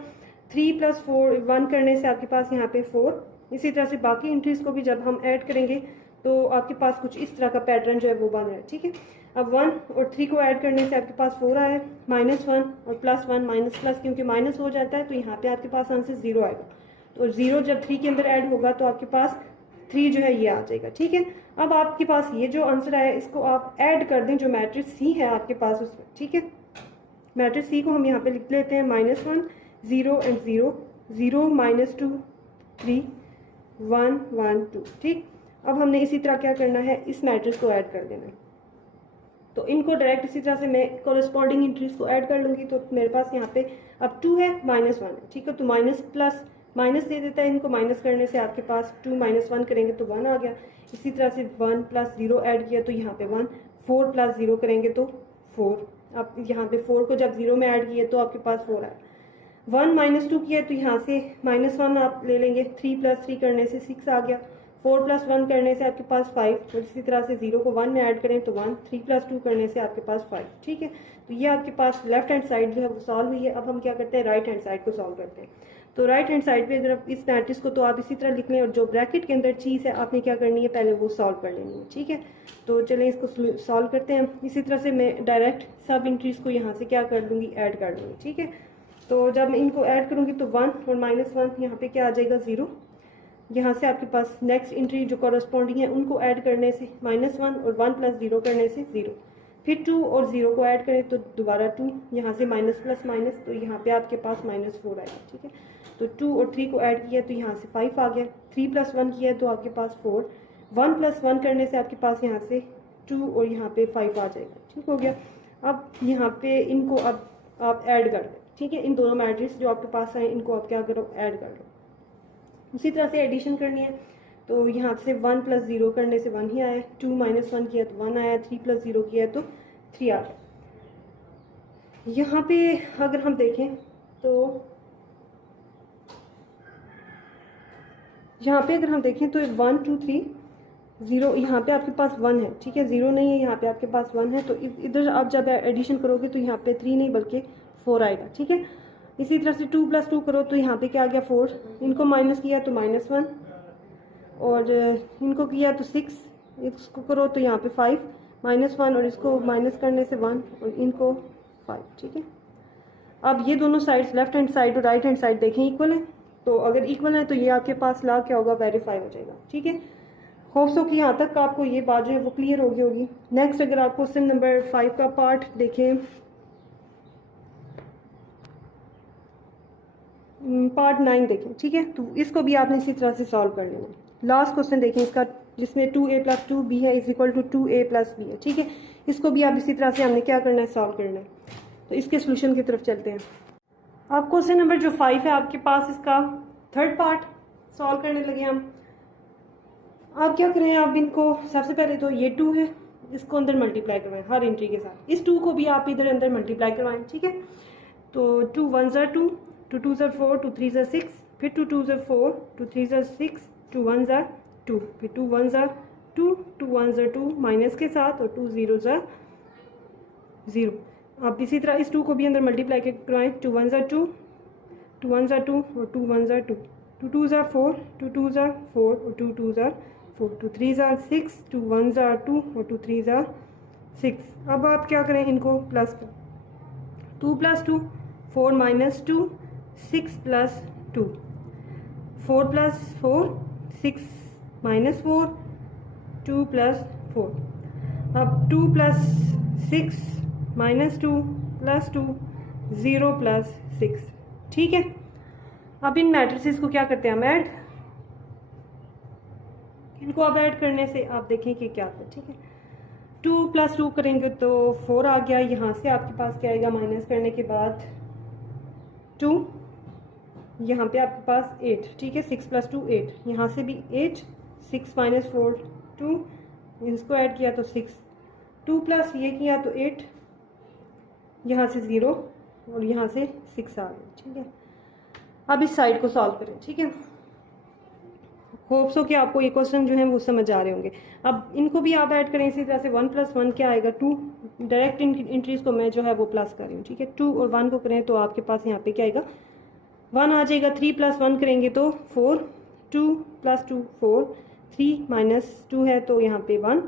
3 + 4 1 करने से आपके पास यहाँ पे 4। इसी तरह से बाकी एंट्रीज को भी जब हम ऐड करेंगे तो आपके पास कुछ इस तरह का पैटर्न जो है वो बन रहा है, ठीक है। अब 1 और 3 को ऐड करने से आपके पास 4 आया है। -1 और +1 माइनस प्लस क्योंकि माइनस हो जाता है तो यहाँ पे आपके पास आंसर 0 आएगा। तो 0 जब 3 के अंदर ऐड होगा तो आपके पास 3 जो है ये आ जाएगा, ठीक है। अब आपके पास ये जो आंसर आया इसको आप ऐड कर दें जो मैट्रिक्स सी है आपके पास उसमें, ठीक है। मैट्रिक्स सी को हम यहाँ पे लिख लेते हैं -1 0 और 0 0 -2 3 1 1 2, ठीक। अब हमने इसी तरह क्या करना है, इस मैट्रिक्स को ऐड कर देना है। तो इनको डायरेक्ट इसी तरह से मैं कोरस्पॉन्डिंग एंट्रीज को ऐड कर लूँगी। तो मेरे पास यहाँ पे अब 2 है -1 है, ठीक है। तो माइनस प्लस माइनस दे देता है, इनको माइनस करने से आपके पास 2 - 1 करेंगे तो 1 आ गया। इसी तरह से 1 + 0 ऐड किया तो यहाँ पे 1। 4 + 0 करेंगे तो 4। अब यहाँ पे 4 को जब 0 में ऐड किए तो आपके पास 4 आया। 1 - 2 किया तो यहाँ से -1 आप ले लेंगे। 3 + 3 करने से 6 आ गया। 4 + 1 करने से आपके पास 5। और इसी तरह से 0 को 1 में ऐड करें तो 1। 3 + 2 करने से आपके पास 5, ठीक है। तो ये आपके पास लेफ्ट हैंड साइड जो है वो सॉल्व हुई है। अब हम क्या करते हैं, राइट हैंड साइड को सॉल्व करते हैं। तो राइट हैंड साइड पे अगर इस मैट्रिक्स को तो आप इसी तरह लिख लें और जो ब्रैकेट के अंदर चीज़ है आपने क्या करनी है, पहले वो सॉल्व कर लेनी है, ठीक है। तो चलें इसको सॉल्व करते हैं। इसी तरह से मैं डायरेक्ट सब एंट्रीज को यहाँ से क्या कर लूँगी, ऐड कर लूँगी, ठीक है। तो जब मैं इनको ऐड करूँगी तो 1 और -1 यहाँ पे क्या आ जाएगा, 0। यहाँ से आपके पास नेक्स्ट एंट्री जो कॉरस्पॉन्डिंग है उनको ऐड करने से -1 और 1 + 0 करने से 0, फिर 2 और 0 को ऐड करें तो दोबारा 2, यहाँ से माइनस प्लस माइनस, तो यहाँ पे आपके पास -4 आएगा। ठीक है, तो 2 और 3 को ऐड किया तो यहाँ से 5 आ गया, 3 + 1 किया तो आपके पास 4, 1 + 1 करने से आपके पास यहाँ से 2 और यहाँ पे 5 आ जाएगा। ठीक हो गया। अब यहाँ पे इनको अब आप ऐड कर दो। ठीक है, इन दोनों मैट्रिक्स जो आपके पास आए इनको आप क्या करो, ऐड कर लो। उसी तरह से एडिशन करनी है, तो यहाँ से 1 + 0 करने से 1 ही आया, 2 - 1 किया तो 1 आया, 3 + 0 किया तो 3 आ गया। यहाँ पे अगर हम देखें तो यहाँ पे अगर हम देखें तो 1 2 3 0, यहाँ पे आपके पास 1 है। ठीक है, 0 नहीं है, यहाँ पे आपके पास 1 है, तो इधर आप जब एडिशन करोगे तो यहाँ पे 3 नहीं बल्कि 4 आएगा। ठीक है, इसी तरह से 2 + 2 करो तो यहाँ पे क्या आ गया, 4, इनको माइनस किया तो -1, और इनको किया तो 6, इसको करो तो यहाँ पे 5, -1 और इसको माइनस करने से 1 और इनको 5। ठीक है, अब ये दोनों साइड्स लेफ्ट हैंड साइड और राइट हैंड साइड देखें इक्वल है, तो अगर इक्वल है तो ये आपके पास ला क्या होगा, वेरीफाई हो जाएगा। ठीक है, होप सो कि यहाँ तक आपको ये बात जो है वो क्लियर हो गई होगी। नेक्स्ट अगर आप क्वेश्चन नंबर 5 का पार्ट देखें, पार्ट 9 देखें। ठीक है, तो इसको भी आपने इसी तरह से सॉल्व कर लेना। लास्ट क्वेश्चन देखें इसका, जिसमें 2a + 2b है = 2a + b है। ठीक है, इसको भी आप इसी तरह से हमने क्या करना है, सॉल्व करना है। तो इसके सोल्यूशन की तरफ चलते हैं। अब क्वेश्चन नंबर जो 5 है आपके पास, इसका थर्ड पार्ट सॉल्व करने लगे हम। आप क्या करें, आप इनको सबसे पहले तो ये 2 है, इसको अंदर मल्टीप्लाई करवाएं हर एंट्री के साथ, इस 2 को भी आप इधर अंदर मल्टीप्लाई करवाएं। ठीक है, तो 2 × 1 = 2, 2 × 2 = 4, 2 × 3 = 6, फिर 2 × 2 = 4, 2 × 3 = 6, 2 × 1 = 2, फिर 2 × 1 = 2, 2 × 1 = 2 माइनस के साथ, और 2 × 0 = 0। आप इसी तरह इस 2 को भी अंदर मल्टीप्लाई करवाएं, 2 × 1 = 2, 2 × 1 = 2 और 2 × 1 = 2, 2 × 2 = 4, 2 × 2 = 4 और 2 × 2 = 4, 2 × 3 = 6, 2 × 1 = 2 और 2 × 3 = 6। अब आप क्या करें, इनको प्लस करें, 2 + 2 4 - 2, 6 + 2, 4 + 4 6 - 4, 2 + 4। अब 2 + 6 - 2 + 2 0 + 6। ठीक है, अब इन मैट्रिसेस को क्या करते हैं हम, ऐड। इनको अब ऐड करने से आप देखें कि क्या आता है। ठीक है, 2 + 2 करेंगे तो 4 आ गया, यहाँ से आपके पास क्या आएगा, माइनस करने के बाद 2, यहाँ पे आपके पास 8। ठीक है, 6 + 2 8, यहाँ से भी 8, 6 - 4 2, इसको ऐड किया तो 6, 2 + ये किया तो 8, यहाँ से 0 और यहाँ से 6 आ गया। ठीक है, अब इस साइड को सॉल्व करें। ठीक है, होप सो कि आपको ये क्वेश्चन जो है वो समझ आ रहे होंगे। अब इनको भी आप ऐड करें इसी तरह से, 1 + 1 क्या आएगा, 2। डायरेक्ट इंट्रीज को मैं जो है वो प्लस कर रही हूँ। ठीक है, 2 और 1 को करें तो आपके पास यहाँ पे क्या आएगा, 1 आ जाएगा। 3 + 1 करेंगे तो 4, 2 + 2 4, 3 - 2 है तो यहाँ पे 1,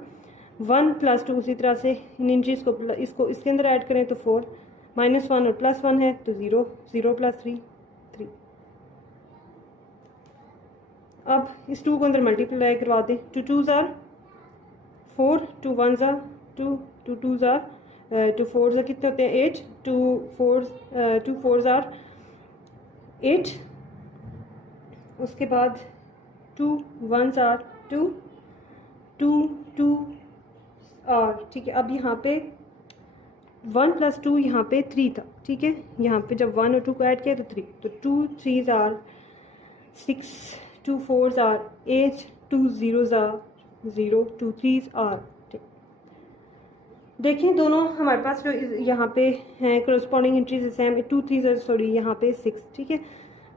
1 + 2 उसी तरह से इन इंट्रीज को इसको इसके अंदर ऐड करें तो 4, -1 और +1 है तो 0, 0 + 3 3। अब इस 2 को अंदर मल्टीप्लाई करवा दें, 2 × 2 = 4, 2 × 1 = 2, 2 × 2 = 2 4 = कितने होते हैं, 8, 2 4 = 8। उसके बाद 2 1 = 2, 2 2 और ठीक है, अब यहाँ पे 1 + 2 यहाँ पे 3 था। ठीक है, यहाँ पे जब 1 और 2 को ऐड किया तो 3, तो 2 3 = 6, 2 4 = 8, 2 0 = 0, 2 3 = 10। देखें दोनों हमारे पास जो यहाँ पे हैं करस्पॉन्डिंग इंट्रीज सेम, 2 3 सॉरी यहाँ पे 6। ठीक है,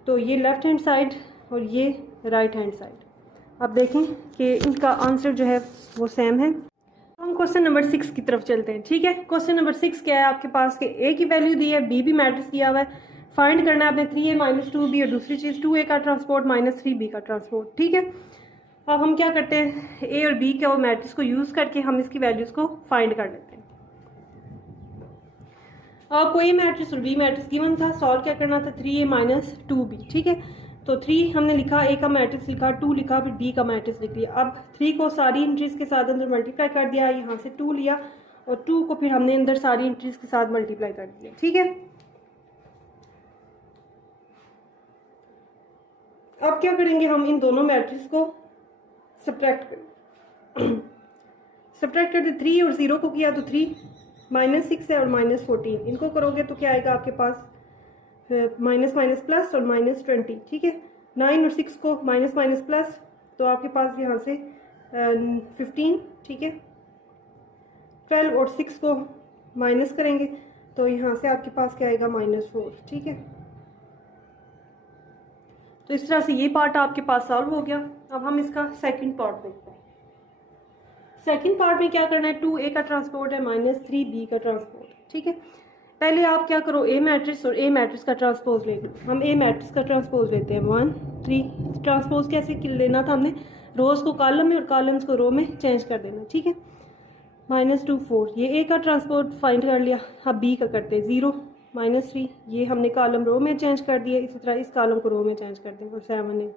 तो ये लेफ्ट हैंड साइड और ये राइट हैंड साइड। अब देखें कि इनका आंसर जो है वो सेम है। हम क्वेश्चन नंबर 6 की तरफ चलते हैं। ठीक है, क्वेश्चन नंबर 6 क्या है आपके पास कि ए की वैल्यू दी है, बी भी मैट्रिक्स दिया हुआ है, फाइंड करना है आपने 3a - 2b और दूसरी चीज़ 2a का ट्रांसपोर्ट -3b का ट्रांसपोर्ट। ठीक है, अब हम क्या करते हैं, ए और बी के मैट्रिक्स को यूज़ करके हम इसकी वैल्यूज़ को फाइंड कर लेते हैं। अब कोई मैट्रिक्स और बी मैट्रिक्स गिवन था, सॉल्व क्या करना था, 3a - 2b। ठीक है, तो 3 हमने लिखा, ए का मैट्रिक्स लिखा, 2 लिखा, फिर बी का मैट्रिक्स लिख लिया। अब 3 को सारी एंट्रीज के साथ अंदर मल्टीप्लाई कर दिया, यहाँ से 2 लिया और 2 को फिर हमने अंदर सारी एंट्रीज के साथ मल्टीप्लाई कर दिया। ठीक है, अब क्या करेंगे, हम इन दोनों मैट्रिक्स को सब्ट्रैक्ट करें। सब्ट्रैक्ट करते 3 और 0 को किया तो 3 -6 है और -14, इनको करोगे तो क्या आएगा आपके पास माइनस माइनस प्लस और -20। ठीक है, 9 और 6 को माइनस माइनस प्लस, तो आपके पास यहाँ से 15। ठीक है, 12 और 6 को माइनस करेंगे तो यहाँ से आपके पास क्या आएगा -4। ठीक है, तो इस तरह से ये पार्ट आपके पास सॉल्व हो गया। अब हम इसका सेकंड पार्ट देखते हैं। सेकंड पार्ट में क्या करना है, 2a का ट्रांसपोर्ट है -3b का ट्रांसपोर्ट। ठीक है, पहले आप क्या करो, ए मैट्रिक्स और ए मैट्रिक्स का ट्रांसपोज ले लो। हम ए मैट्रिक्स का ट्रांसपोज लेते हैं 1 3। ट्रांसपोज कैसे लेना था हमने, रोज को कॉलम में और कॉलम्स को रो में चेंज कर देना। ठीक है, -2 4, ये ए का ट्रांसपोर्ट फाइंड कर लिया। अब बी का करते हैं 0 -3, ये हमने कॉलम रो में चेंज कर दिया, इसी तरह इस कॉलम को रो में चेंज कर दें और 7 8।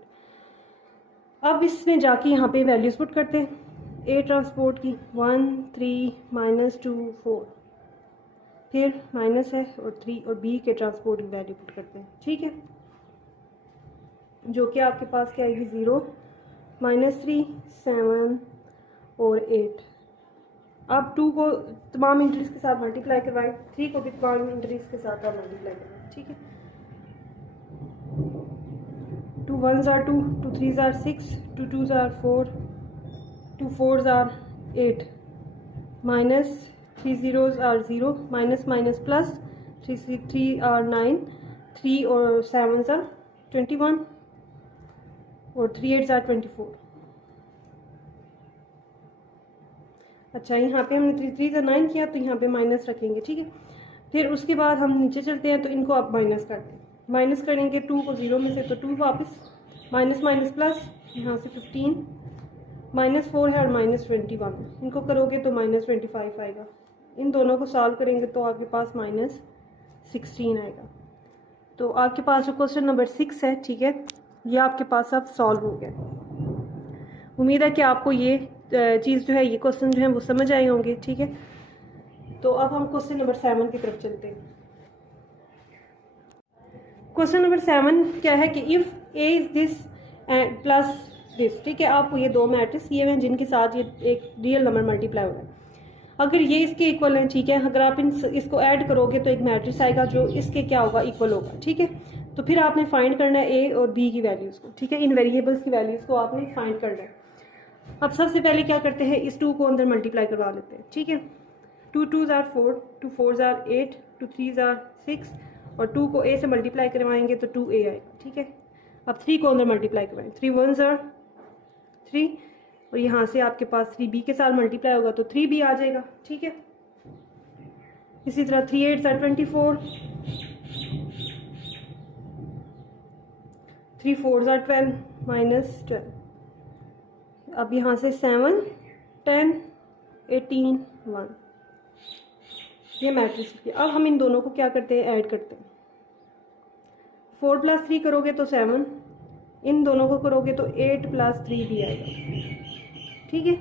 अब इसमें जाके यहाँ पे वैल्यूज पुट करते हैं ए ट्रांसपोर्ट की 1 3 -2 4, फिर माइनस है और 3 और बी के ट्रांसपोर्ट की वैल्यू पुट करते हैं। ठीक है, जो कि आपके पास क्या आएगी 0 -3 7 और 8। अब 2 को तमाम इंट्रीज के साथ मल्टीप्लाई करवाएं, 3 को भी तमाम इंट्रीज के साथ आप मल्टीप्लाई करवाएं। ठीक है, 2 1s are 2, 2 3s are 6, 2 2s are 4, 2 4s are 8, minus 3 zeros are 0, minus minus plus 3 are 9, 3 और 7s are 21 और 3 8s are 24। अच्छा, यहाँ पे हमने 3 3 9 किया तो यहाँ पे माइनस रखेंगे। ठीक है, फिर उसके बाद हम नीचे चलते हैं तो इनको आप माइनस करते हैं। माइनस करेंगे 2 को 0 में से तो 2 वापस, माइनस माइनस प्लस, यहाँ से 15, -4 है और -21, इनको करोगे तो -25 आएगा। इन दोनों को सॉल्व करेंगे तो आपके पास -16 आएगा। तो आपके पास जो क्वेश्चन नंबर 6 है, ठीक है, ये आपके पास अब सॉल्व हो गया। उम्मीद है कि आपको ये चीज़ जो है, ये क्वेश्चन जो है वो समझ आए होंगे। ठीक है, तो अब हम क्वेश्चन नंबर 7 की तरफ चलते हैं। क्वेश्चन नंबर 7 क्या है कि if A is this and plus this. ठीक है, आपको ये दो मैट्रिक्स ये हैं जिनके साथ ये एक रियल नंबर मल्टीप्लाई हो रहा है। अगर ये इसके इक्वल है, ठीक है, अगर आप इसको ऐड करोगे तो एक मैट्रिक्स आएगा जो इसके क्या होगा, इक्वल होगा। ठीक है, तो फिर आपने फाइंड करना है ए और बी की वैल्यूज़ को। ठीक है, इन वेरिएबल्स की वैल्यूज़ को आपने फाइंड करना है। अब सबसे पहले क्या करते हैं, इस 2 को अंदर मल्टीप्लाई करवा लेते हैं। ठीक है, 2 2s are 4, 2 4s are 8, 2 3s are 6 और 2 को a से मल्टीप्लाई करवाएंगे तो 2a आएगा। ठीक है, अब 3 को अंदर मल्टीप्लाई करवाएंगे, 3 1s are 3 और यहाँ से आपके पास 3b के साथ मल्टीप्लाई होगा तो 3b आ जाएगा। ठीक है, इसी तरह 3 8s are 24, 3 4s are 12 -12। अब यहाँ से 7 10 18 1, ये मैट्रिक्स। अब हम इन दोनों को क्या करते हैं, ऐड करते हैं। 4 + 3 करोगे तो 7, इन दोनों को करोगे तो 8 + 3 भी आएगा। ठीक है,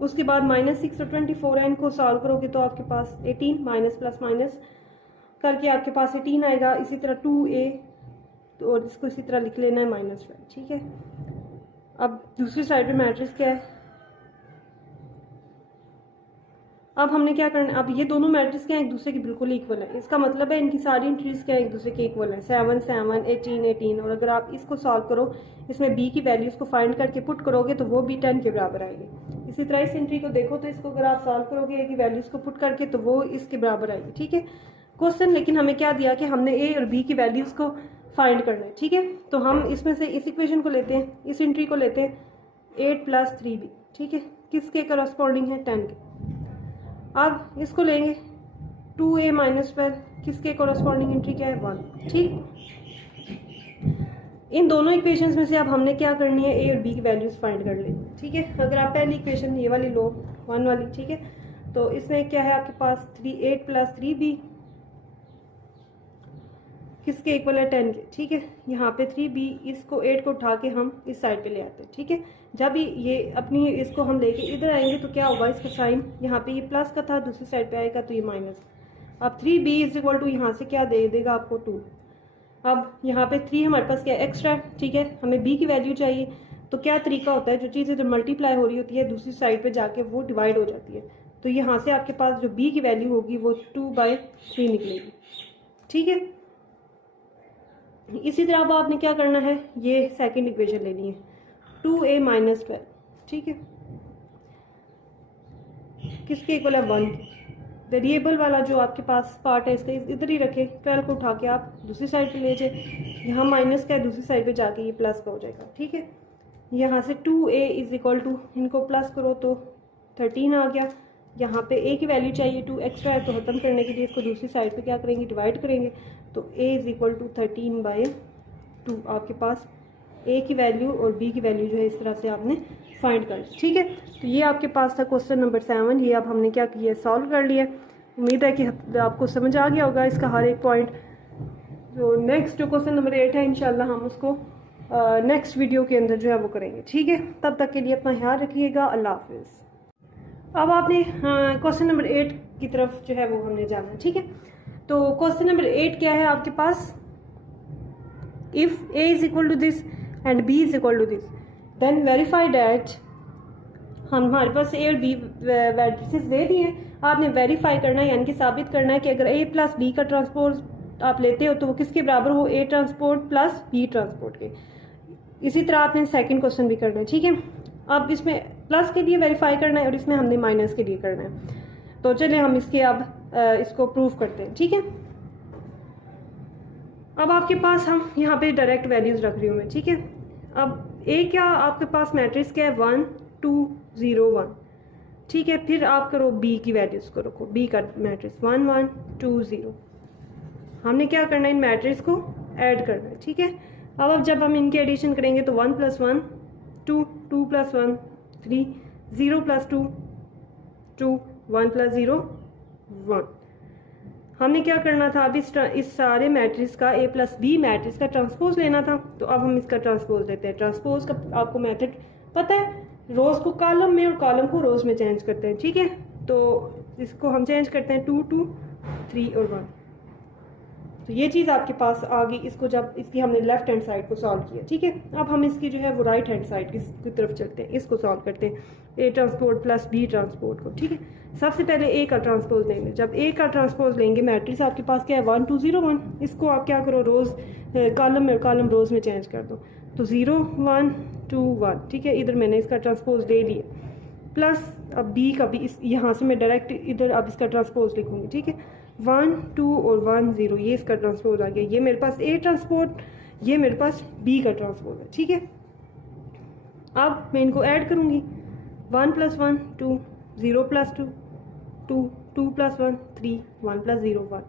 उसके बाद -6 और 24 है, इनको सॉल्व करोगे तो आपके पास 18 माइनस प्लस माइनस करके आपके पास 18 आएगा। इसी तरह 2a तो और इसको इसी तरह लिख लेना है -12। ठीक है, अब दूसरी साइड पे मैट्रिक्स क्या है, अब हमने क्या करना है, अब ये दोनों मैट्रिक्स क्या है, एक दूसरे के बिल्कुल इक्वल है। इसका मतलब है इनकी सारी एंट्रीज क्या है, एक दूसरे के इक्वल है। 7 7 18 18 और अगर आप इसको सॉल्व करो, इसमें b की वैल्यूज को फाइंड करके पुट करोगे तो वो भी 10 के बराबर आएगी। इसी तरह इस एंट्री को देखो तो इसको अगर आप सॉल्व करोगे a की वैल्यूज को पुट करके तो वो इसके बराबर आएगी। ठीक है, क्वेश्चन लेकिन हमें क्या दिया कि हमने a और b की वैल्यूज को फाइंड करना है। ठीक है, तो हम इसमें से इस इक्वेशन को लेते हैं, इस एंट्री को लेते हैं 8 + 3b। ठीक है, किसके करस्पॉन्डिंग है, 10 के। अब इसको लेंगे 2a - 12, किसके करस्पॉन्डिंग एंट्री क्या है, 1। ठीक, इन दोनों इक्वेशंस में से अब हमने क्या करनी है, a और b की वैल्यूज फाइंड कर लेंगे। ठीक है, अगर आप पहली इक्वेशन ये वाली लो 1 वाली, ठीक है, तो इसमें क्या है आपके पास 8 + 3b किसके इक्वल है 10 के, ठीक है। यहाँ पे 3b, इसको 8 को उठा के हम इस साइड पे ले आते हैं, ठीक है। जब ये अपनी इसको हम लेके इधर आएंगे तो क्या होगा, इसका साइन यहाँ पे ये प्लस का था, दूसरी साइड पे आएगा तो ये माइनस। अब 3b इज इक्वल टू यहाँ से क्या दे देगा आपको 2। अब यहाँ पे 3 हमारे पास क्या एक्स्ट्रा है, ठीक है। हमें b की वैल्यू चाहिए, तो क्या तरीका होता है, जो चीज़ इधर मल्टीप्लाई हो रही होती है दूसरी साइड पे जाके वो डिवाइड हो जाती है। तो यहाँ से आपके पास जो b की वैल्यू होगी वो 2/3 निकलेगी, ठीक है। इसी तरह अब आपने क्या करना है, ये सेकंड इक्वेशन लेनी है 2a - 12, ठीक है। किसके इक्वल है 1 की। वेरिएबल वाला जो आपके पास पार्ट है इसका इधर ही रखे, 12 को उठा के आप दूसरी साइड पे ले जाए, यहाँ माइनस का है, दूसरी साइड पे जाके ये प्लस का हो जाएगा, ठीक है। यहाँ से 2a इज इक्वल टू, इनको प्लस करो तो 13 आ गया। यहाँ पे a की वैल्यू चाहिए 2 एक्स्ट्रा है, तो खत्म करने के लिए इसको दूसरी साइड पे क्या करेंगे, डिवाइड करेंगे। तो a इज इक्वल टू 13/2 आपके पास a की वैल्यू और b की वैल्यू जो है इस तरह से आपने फाइंड कर ली, ठीक है। तो ये आपके पास था क्वेश्चन नंबर 7। ये अब हमने क्या किया, सॉल्व कर लिया। उम्मीद है कि आपको समझ आ गया होगा इसका हर एक पॉइंट। तो नेक्स्ट जो क्वेश्चन नंबर 8 है, इंशाल्लाह हम उसको नेक्स्ट वीडियो के अंदर जो है वो करेंगे, ठीक है। तब तक के लिए अपना ख्याल रखिएगा, अल्लाह हाफिज़। अब आपने क्वेश्चन नंबर 8 की तरफ जो है वो हमने जाना है, ठीक है। तो क्वेश्चन नंबर 8 क्या है आपके पास, if a is equal to this and b is equal to this then verify that. हमारे पास a और b वैट्रिसेस दे दिए हैं, आपने वेरीफाई करना है, यानी कि साबित करना है कि अगर a प्लस b का ट्रांसपोज आप लेते हो तो वो किसके बराबर हो, a transport plus b transport के। इसी तरह आपने सेकंड क्वेश्चन भी करना है, ठीक है। अब इसमें प्लस के लिए वेरीफाई करना है और इसमें हमने माइनस के लिए करना है। तो चलिए हम इसके अब इसको प्रूव करते हैं, ठीक है। अब आपके पास हम यहाँ पे डायरेक्ट वैल्यूज रख रही हूँ मैं, ठीक है। अब ए क्या आपके पास मैट्रिक्स क्या है 1 2 0 1, ठीक है। फिर आप करो बी की वैल्यूज को रखो, बी का मैट्रिक्स 1 1 2 0। हमने क्या करना है, इन मैट्रिक्स को ऐड करना है, ठीक है। अब जब हम इनके एडिशन करेंगे तो 1 + 1 2 2 + 1 3 0 + 2 2 1 + 0 1। हमने क्या करना था, अब इस सारे मैट्रिक्स का a + b मैट्रिक्स का ट्रांसपोज लेना था। तो अब हम इसका ट्रांसपोज लेते हैं। ट्रांसपोज का आपको मेथड पता है, रोज को कॉलम में और कॉलम को रोज में चेंज करते हैं, ठीक है। तो इसको हम चेंज करते हैं 2 2 3 और 1। तो ये चीज़ आपके पास आ गई। इसको जब इसकी हमने लेफ्ट हैंड साइड को सॉल्व किया, ठीक है। अब हम इसकी जो है वो राइट हैंड साइड की तरफ चलते हैं, इसको सॉल्व करते हैं a transport plus b transport को, ठीक है। सबसे पहले a का ट्रांसपोज लेंगे। जब a का ट्रांसपोज लेंगे, मैट्रिक्स आपके पास क्या है 1 2 0 1, इसको आप क्या करो, रोज कॉलम में और कॉलम रोज में चेंज कर दो। तो 0 1 2 1, ठीक है। इधर मैंने इसका ट्रांसपोज ले लिया, प्लस अब b का भी इस यहाँ से मैं डायरेक्ट इधर अब इसका ट्रांसपोज लिखूंगी, ठीक है। 1 2 और 1 0, ये इसका ट्रांसपोज आ गया। ये मेरे पास a ट्रांसपोर्ट, ये मेरे पास b का ट्रांसपोज है, ठीक है। अब मैं इनको ऐड करूंगी, 1 + 1 2 0 + 2 2 2 + 1 3 1 + 0 1।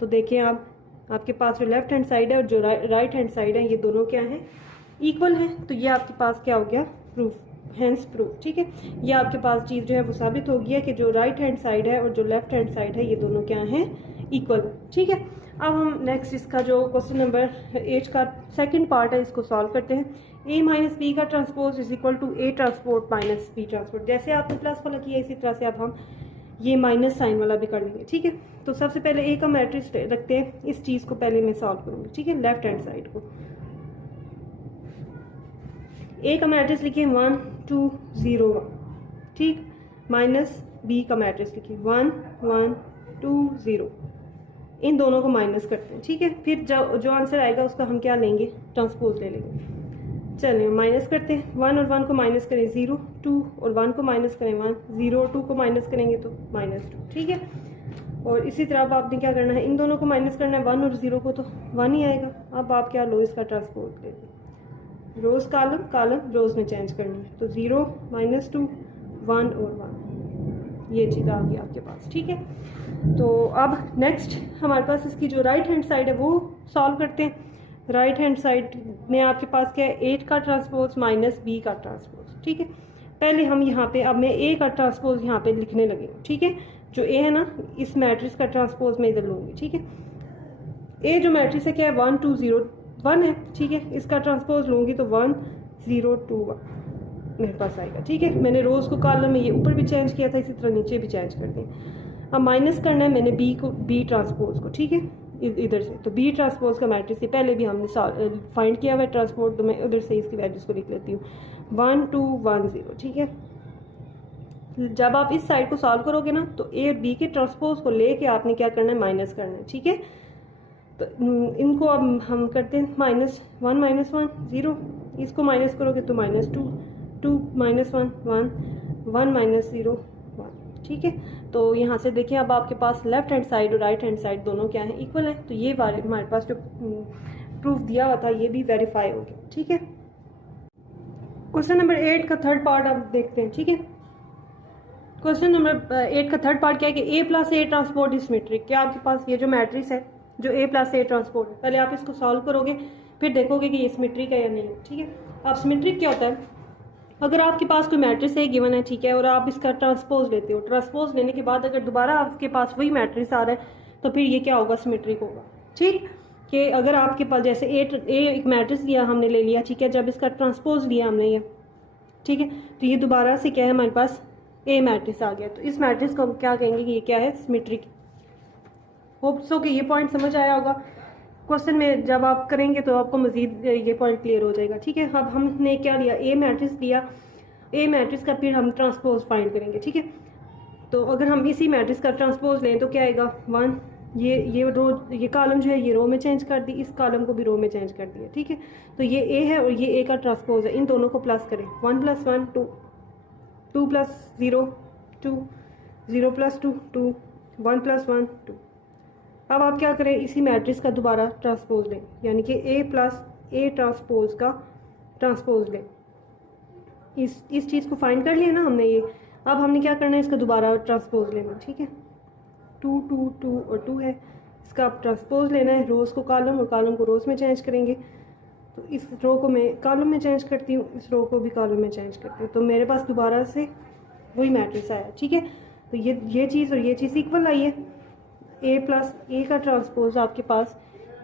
तो देखिए आप, आपके पास जो लेफ्ट हैंड साइड है और जो राइट हैंड साइड है, ये दोनों क्या हैं, इक्वल हैं। तो ये आपके पास क्या हो गया, प्रूफ, हैंस प्रूफ, ठीक है। ये आपके पास चीज़ जो है वो साबित हो गई है कि जो राइट हैंड साइड है और जो लेफ्ट हैंड साइड है, ये दोनों क्या हैं, इक्वल, ठीक है। अब हम नेक्स्ट इसका जो क्वेश्चन नंबर 8 का सेकंड पार्ट है, इसको सॉल्व करते हैं। a - b का transpose is equal to a transpose minus b transpose. जैसे आपने प्लस वाला किया, इसी तरह से अब हम ये माइनस साइन वाला भी कर लेंगे, ठीक है। तो सबसे पहले a का मैट्रिक्स रखते हैं। इस चीज़ को पहले मैं सॉल्व करूँगी, ठीक है, लेफ्ट हैंड साइड को। a का मैट्रिक्स लिखिए 1 2 0 1, ठीक, माइनस b का मैट्रिक्स लिखिए 1 1 2 0। इन दोनों को माइनस करते हैं, ठीक है। फिर जो आंसर आएगा उसका हम क्या लेंगे, ट्रांसपोज ले लेंगे। चलिए माइनस करते हैं, 1 और 1 को माइनस करें 0 2 और 1 को माइनस करें 1 0 और 2 को माइनस करेंगे तो -2, ठीक है। और इसी तरह अब आपने क्या करना है, इन दोनों को माइनस करना है, 1 और 0 को तो 1 ही आएगा। अब आप क्या लो, इसका ट्रांसपोज ले लो, रोज कॉलम कॉलम रोज में चेंज करनी है। तो 0 -2 1 और 1, ये चीज़ आ गई आपके पास, ठीक है। तो अब नेक्स्ट हमारे पास इसकी जो राइट हैंड साइड है वो सॉल्व करते हैं। राइट हैंड साइड में आपके पास क्या है, 8 का ट्रांसपोज माइनस b का ट्रांसपोज, ठीक है। पहले हम यहाँ पे, अब मैं a का ट्रांसपोज यहाँ पे लिखने लगी हूँ, ठीक है। जो a है ना, इस मैट्रिक्स का ट्रांसपोज मैं इधर लूँगी, ठीक है। ए जो मैट्रिक्स है क्या है 1 2 0 1 है, ठीक है। इसका ट्रांसपोज लूँगी तो 1 0 2 1 मेरे पास आएगा, ठीक है। मैंने रोज़ को कॉलम में ये ऊपर भी चेंज किया था, इसी तरह नीचे भी चेंज कर दिया। अब माइनस करना है मैंने बी को, बी ट्रांसपोज को, ठीक है, इधर से। तो बी ट्रांसपोज का मैट्रिक्स पहले भी हमने फाइंड किया हुआ है ट्रांसपोज, तो मैं उधर से इसकी वैल्यूज़ को लिख लेती हूँ 1 2 1 0, ठीक है। जब आप इस साइड को सॉल्व करोगे ना तो ए और बी के ट्रांसपोज को लेके आपने क्या करना है, माइनस करना है, ठीक है। तो इनको अब हम करते हैं -1 -1 0, इसको माइनस करोगे तो -2 2 -1 1 1 -0 1, ठीक है। तो यहाँ से देखिए अब आपके पास लेफ्ट हैंड साइड और राइट हैंड साइड दोनों क्या है, इक्वल है। तो ये वाले हमारे पास जो प्रूफ दिया हुआ था ये भी वेरीफाई हो गया, ठीक है। क्वेश्चन नंबर 8 का थर्ड पार्ट आप देखते हैं, ठीक है। क्वेश्चन नंबर 8 का थर्ड पार्ट क्या है कि A plus A transpose is symmetric. क्या आपके पास ये जो मैट्रिक्स है जो ए प्लस ए ट्रांसपोर्ट है, पहले आप इसको सॉल्व करोगे फिर देखोगे कि ये सिमेट्रिक है या नहीं, ठीक है। अब सिमेट्रिक क्या होता है, अगर आपके पास कोई मैट्रिक्स है गिवन है, ठीक है, और आप इसका ट्रांसपोज लेते हो, ट्रांसपोज लेने के बाद अगर दोबारा आपके पास वही मैट्रिक्स आ रहा है तो फिर ये क्या होगा, सिमेट्रिक होगा, ठीक। कि अगर आपके पास जैसे ए एक मैट्रिक्स लिया हमने ले लिया, ठीक है, जब इसका ट्रांसपोज लिया हमने ये, ठीक है, तो ये दोबारा से क्या है हमारे पास ए मैट्रिक्स आ गया। तो इस मैट्रिक्स को हम क्या कहेंगे कि ये क्या है, सिमेट्रिक। होप सो कि ये पॉइंट समझ आया होगा। क्वेश्चन में जब आप करेंगे तो आपको मजीद ये पॉइंट क्लियर हो जाएगा, ठीक है। अब हमने क्या लिया, ए मैट्रिक्स लिया, ए मैट्रिक्स का फिर हम ट्रांसपोज फाइंड करेंगे, ठीक है। तो अगर हम इसी मैट्रिक्स का ट्रांसपोज लें तो क्या आएगा 1, ये रो, ये कॉलम जो है ये रो में चेंज कर दी, इस कॉलम को भी रो में चेंज कर दिया, ठीक है। तो ये ए है और ये ए का ट्रांसपोज है, इन दोनों को प्लस करें, 1 + 1 2 2 + 0 2 0 + 2 2 1 + 1 2। अब आप क्या करें, इसी मैट्रिक्स का दोबारा ट्रांसपोज लें, यानी कि ए प्लस ए ट्रांसपोज का ट्रांसपोज लें। इस चीज़ को फाइंड कर लिया ना हमने ये। अब हमने क्या करना है, इसका दोबारा ट्रांसपोज लेना, ठीक है। 2 2 2 और 2 है, इसका आप ट्रांसपोज लेना है, रोज़ को कॉलम और कॉलम को रोज़ में चेंज करेंगे। तो इस रो को मैं कॉलम में चेंज करती हूँ, इस रो को भी कॉलम में चेंज करती हूँ, तो मेरे पास दोबारा से वही मैट्रिक्स आया, ठीक है। तो ये चीज़ और ये चीज़ इक्वल आई है, ए प्लस ए का ट्रांसपोज आपके पास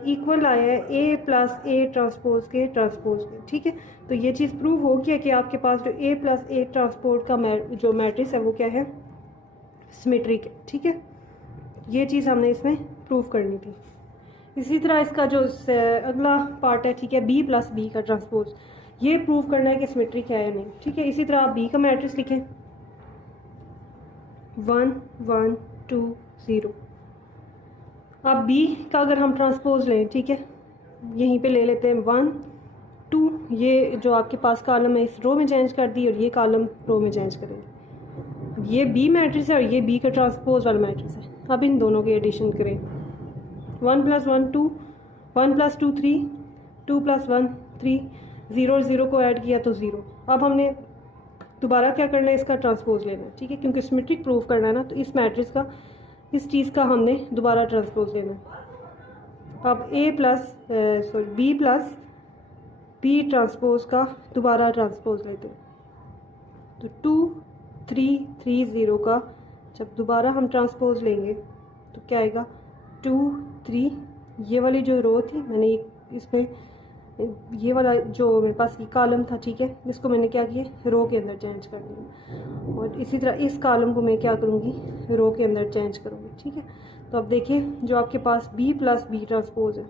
इक्वल आया है ए प्लस ए ट्रांसपोज के ट्रांसपोज के, ठीक है। तो ये चीज़ प्रूव हो गया कि आपके पास जो ए प्लस ए ट्रांसपोज का जो मैट्रिक्स है वो क्या है, सिमेट्रिक है, ठीक है। ये चीज़ हमने इसमें प्रूव करनी थी। इसी तरह इसका जो अगला पार्ट है, ठीक है, बी प्लस बी का ट्रांसपोज, ये प्रूव करना है कि सिमेट्रिक है या नहीं, ठीक है। इसी तरह आप बी का मैट्रिक्स लिखें 1 1 2 0। अब बी का अगर हम ट्रांसपोज लें, ठीक है, यहीं पे ले लेते हैं 1 2, ये जो आपके पास कॉलम है इस रो में चेंज कर दी और ये कॉलम रो में चेंज करेंगे। ये बी मैट्रिक्स है और ये बी का ट्रांसपोज वाला मैट्रिक्स है। अब इन दोनों के एडिशन करें, 1 + 1 2 1 + 2 3 2 + 1 3 0 0 को ऐड किया तो 0। अब हमने दोबारा क्या करना है, इसका ट्रांसपोज लेना है, ठीक है, क्योंकि सिमेट्रिक प्रूव करना है ना। तो इस मैट्रिक्स का, इस चीज़ का हमने दोबारा ट्रांसपोज लेना है। अब बी प्लस बी ट्रांसपोज का दोबारा ट्रांसपोज लेते हैं, तो 2 3 3 0 का जब दोबारा हम ट्रांसपोज लेंगे तो क्या आएगा 2 3। ये वाली जो रो थी मैंने इसमें ये वाला जो मेरे पास ये कॉलम था, ठीक है, इसको मैंने क्या किया, रो के अंदर चेंज कर दिया, और इसी तरह इस कॉलम को मैं क्या करूँगी, रो के अंदर चेंज करूँगी, ठीक है। तो अब देखिए जो आपके पास बी प्लस बी ट्रांसपोज है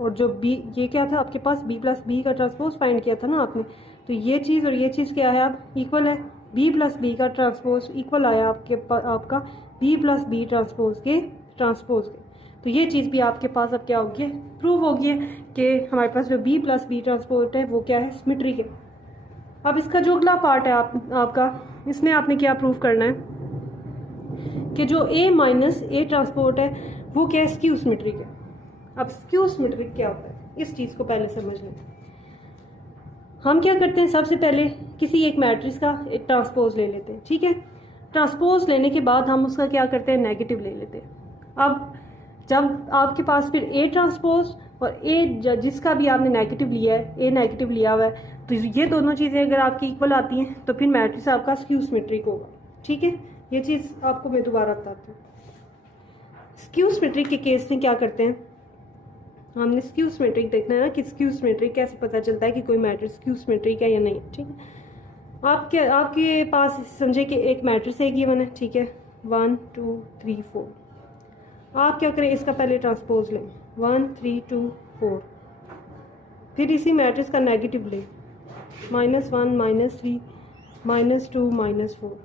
और जो बी, ये क्या था आपके पास, बी प्लस बी का ट्रांसपोज फाइंड किया था ना आपने। तो ये चीज़ और ये चीज़ क्या है, अब इक्वल है, बी प्लस बी का ट्रांसपोज इक्वल आया आपका बी प्लस बी ट्रांसपोज के ट्रांसपोज के। तो ये चीज़ भी आपके पास अब क्या होगी, प्रूव होगी है कि हमारे पास जो बी प्लस बी ट्रांसपोज है वो क्या है, सिमेट्रिक है। अब इसका जो अगला पार्ट है आपका, इसमें आपने क्या प्रूव करना है कि जो ए माइनस ए ट्रांसपोर्ट है वो क्या है, स्क्यू सिमेट्रिक है। अब स्क्यू सिमेट्रिक क्या होता है, इस चीज़ को पहले समझ लें। हम क्या करते हैं, सबसे पहले किसी एक मैट्रिक्स का एक ट्रांसपोज ले लेते हैं, ठीक है। ट्रांसपोज लेने के बाद हम उसका क्या करते हैं, नेगेटिव ले लेते हैं। अब जब आपके पास फिर ए ट्रांसपोज और ए जिसका भी आपने नेगेटिव लिया है, ए नेगेटिव लिया हुआ है, तो ये दोनों चीज़ें अगर आपकी इक्वल आती हैं तो फिर मैट्रिक्स आपका स्क्यू सिमेट्रिक होगा, ठीक है। ये चीज़ आपको मैं दोबारा बताती हूँ। स्क्यू सिमेट्रिक के केस में क्या करते हैं, हमने स्क्यू सिमेट्रिक देखना है ना कि स्क्यू सिमेट्रिक कैसे पता चलता है कि कोई मैट्रिक्स स्क्यू सिमेट्रिक है या नहीं। ठीक है, आपके पास समझे कि एक मैट्रिक्स है गिवन है, ठीक है, 1 2 3 4। आप क्या करें, इसका पहले ट्रांसपोज लें 1 3 2 4, फिर इसी मैट्रिक्स का नेगेटिव लें -1 -3 -2 -4।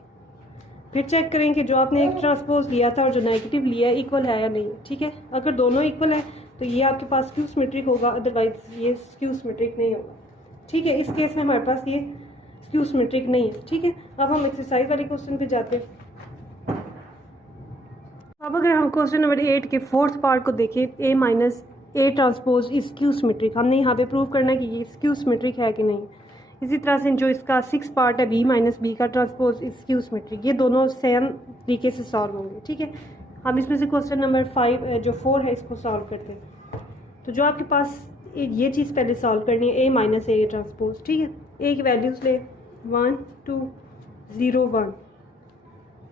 फिर चेक करें कि जो आपने एक ट्रांसपोज लिया था और जो नेगेटिव लिया इक्वल है या नहीं। ठीक है, अगर दोनों इक्वल है तो ये आपके पास स्क्यू सिमेट्रिक होगा, अदरवाइज ये स्क्यू सिमेट्रिक नहीं होगा। ठीक है, इस केस में हमारे पास ये स्क्यू सिमेट्रिक नहीं है। ठीक है, अब हम एक्सरसाइज वाले क्वेश्चन पे जाते हैं। अब अगर हम क्वेश्चन नंबर 8 के फोर्थ पार्ट को देखें, A minus A transpose is skew symmetric, हमने यहाँ पे प्रूव करना है कि ये स्क्यू सिमेट्रिक है कि नहीं। इसी तरह से जो इसका 6 पार्ट है B माइनस B का ट्रांसपोज इज स्क्यू सिमेट्रिक, ये दोनों सेम तरीके से सॉल्व होंगे। ठीक है, हम इसमें से क्वेश्चन नंबर 5 जो 4 है इसको सॉल्व करते हैं। तो जो आपके पास ये चीज़ पहले सॉल्व करनी है, A माइनस A ट्रांसपोज। ठीक है, A की वैल्यूज़ ले 1 2 0 1,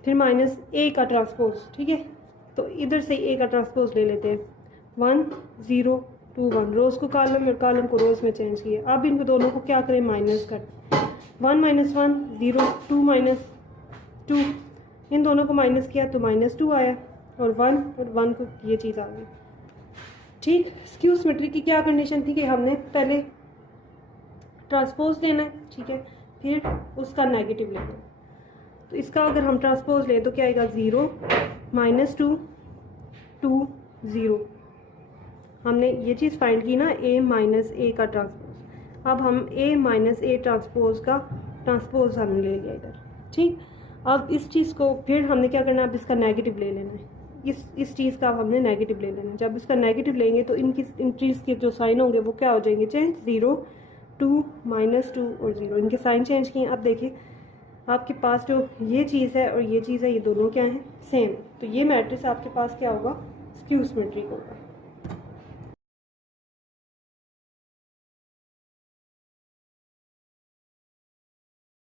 फिर माइनस A का ट्रांसपोज। ठीक है, तो इधर से A का ट्रांसपोज ले लेते हैं 1 0 2 1, रोज़ को कॉलम और कॉलम को रोज़ में चेंज किया। अब इनको दोनों को क्या करें, माइनस कर 1 -1 0 2 -2, इन दोनों को माइनस किया तो -2 आया और 1 को ये चीज़ आ गई। ठीक, स्क्यू सिमेट्रिक की क्या कंडीशन थी कि हमने पहले ट्रांसपोज लेना है, ठीक है, फिर उसका नेगेटिव लेना है। तो इसका अगर हम ट्रांसपोज लें तो क्या आएगा 0 -2 2 0। हमने ये चीज़ फाइंड की ना, A माइनस A का ट्रांसपोज। अब हम A माइनस A ट्रांसपोज का ट्रांसपोज हमने ले लिया इधर। ठीक, अब इस चीज़ को फिर हमने क्या करना है, अब इसका नेगेटिव ले लेना है। इस चीज़ का अब हमने नेगेटिव ले लेना है। जब इसका नेगेटिव लेंगे तो इन चीज़ के जो साइन होंगे वो क्या हो जाएंगे, चेंज 0 2 -2 और 0, इनके साइन चेंज किए। अब देखिए आपके पास जो ये चीज़ है और ये चीज़ है, ये दोनों क्या हैं, सेम। तो ये मैट्रिक्स आपके पास क्या होगा, स्क्यू सिमेट्रिक होगा।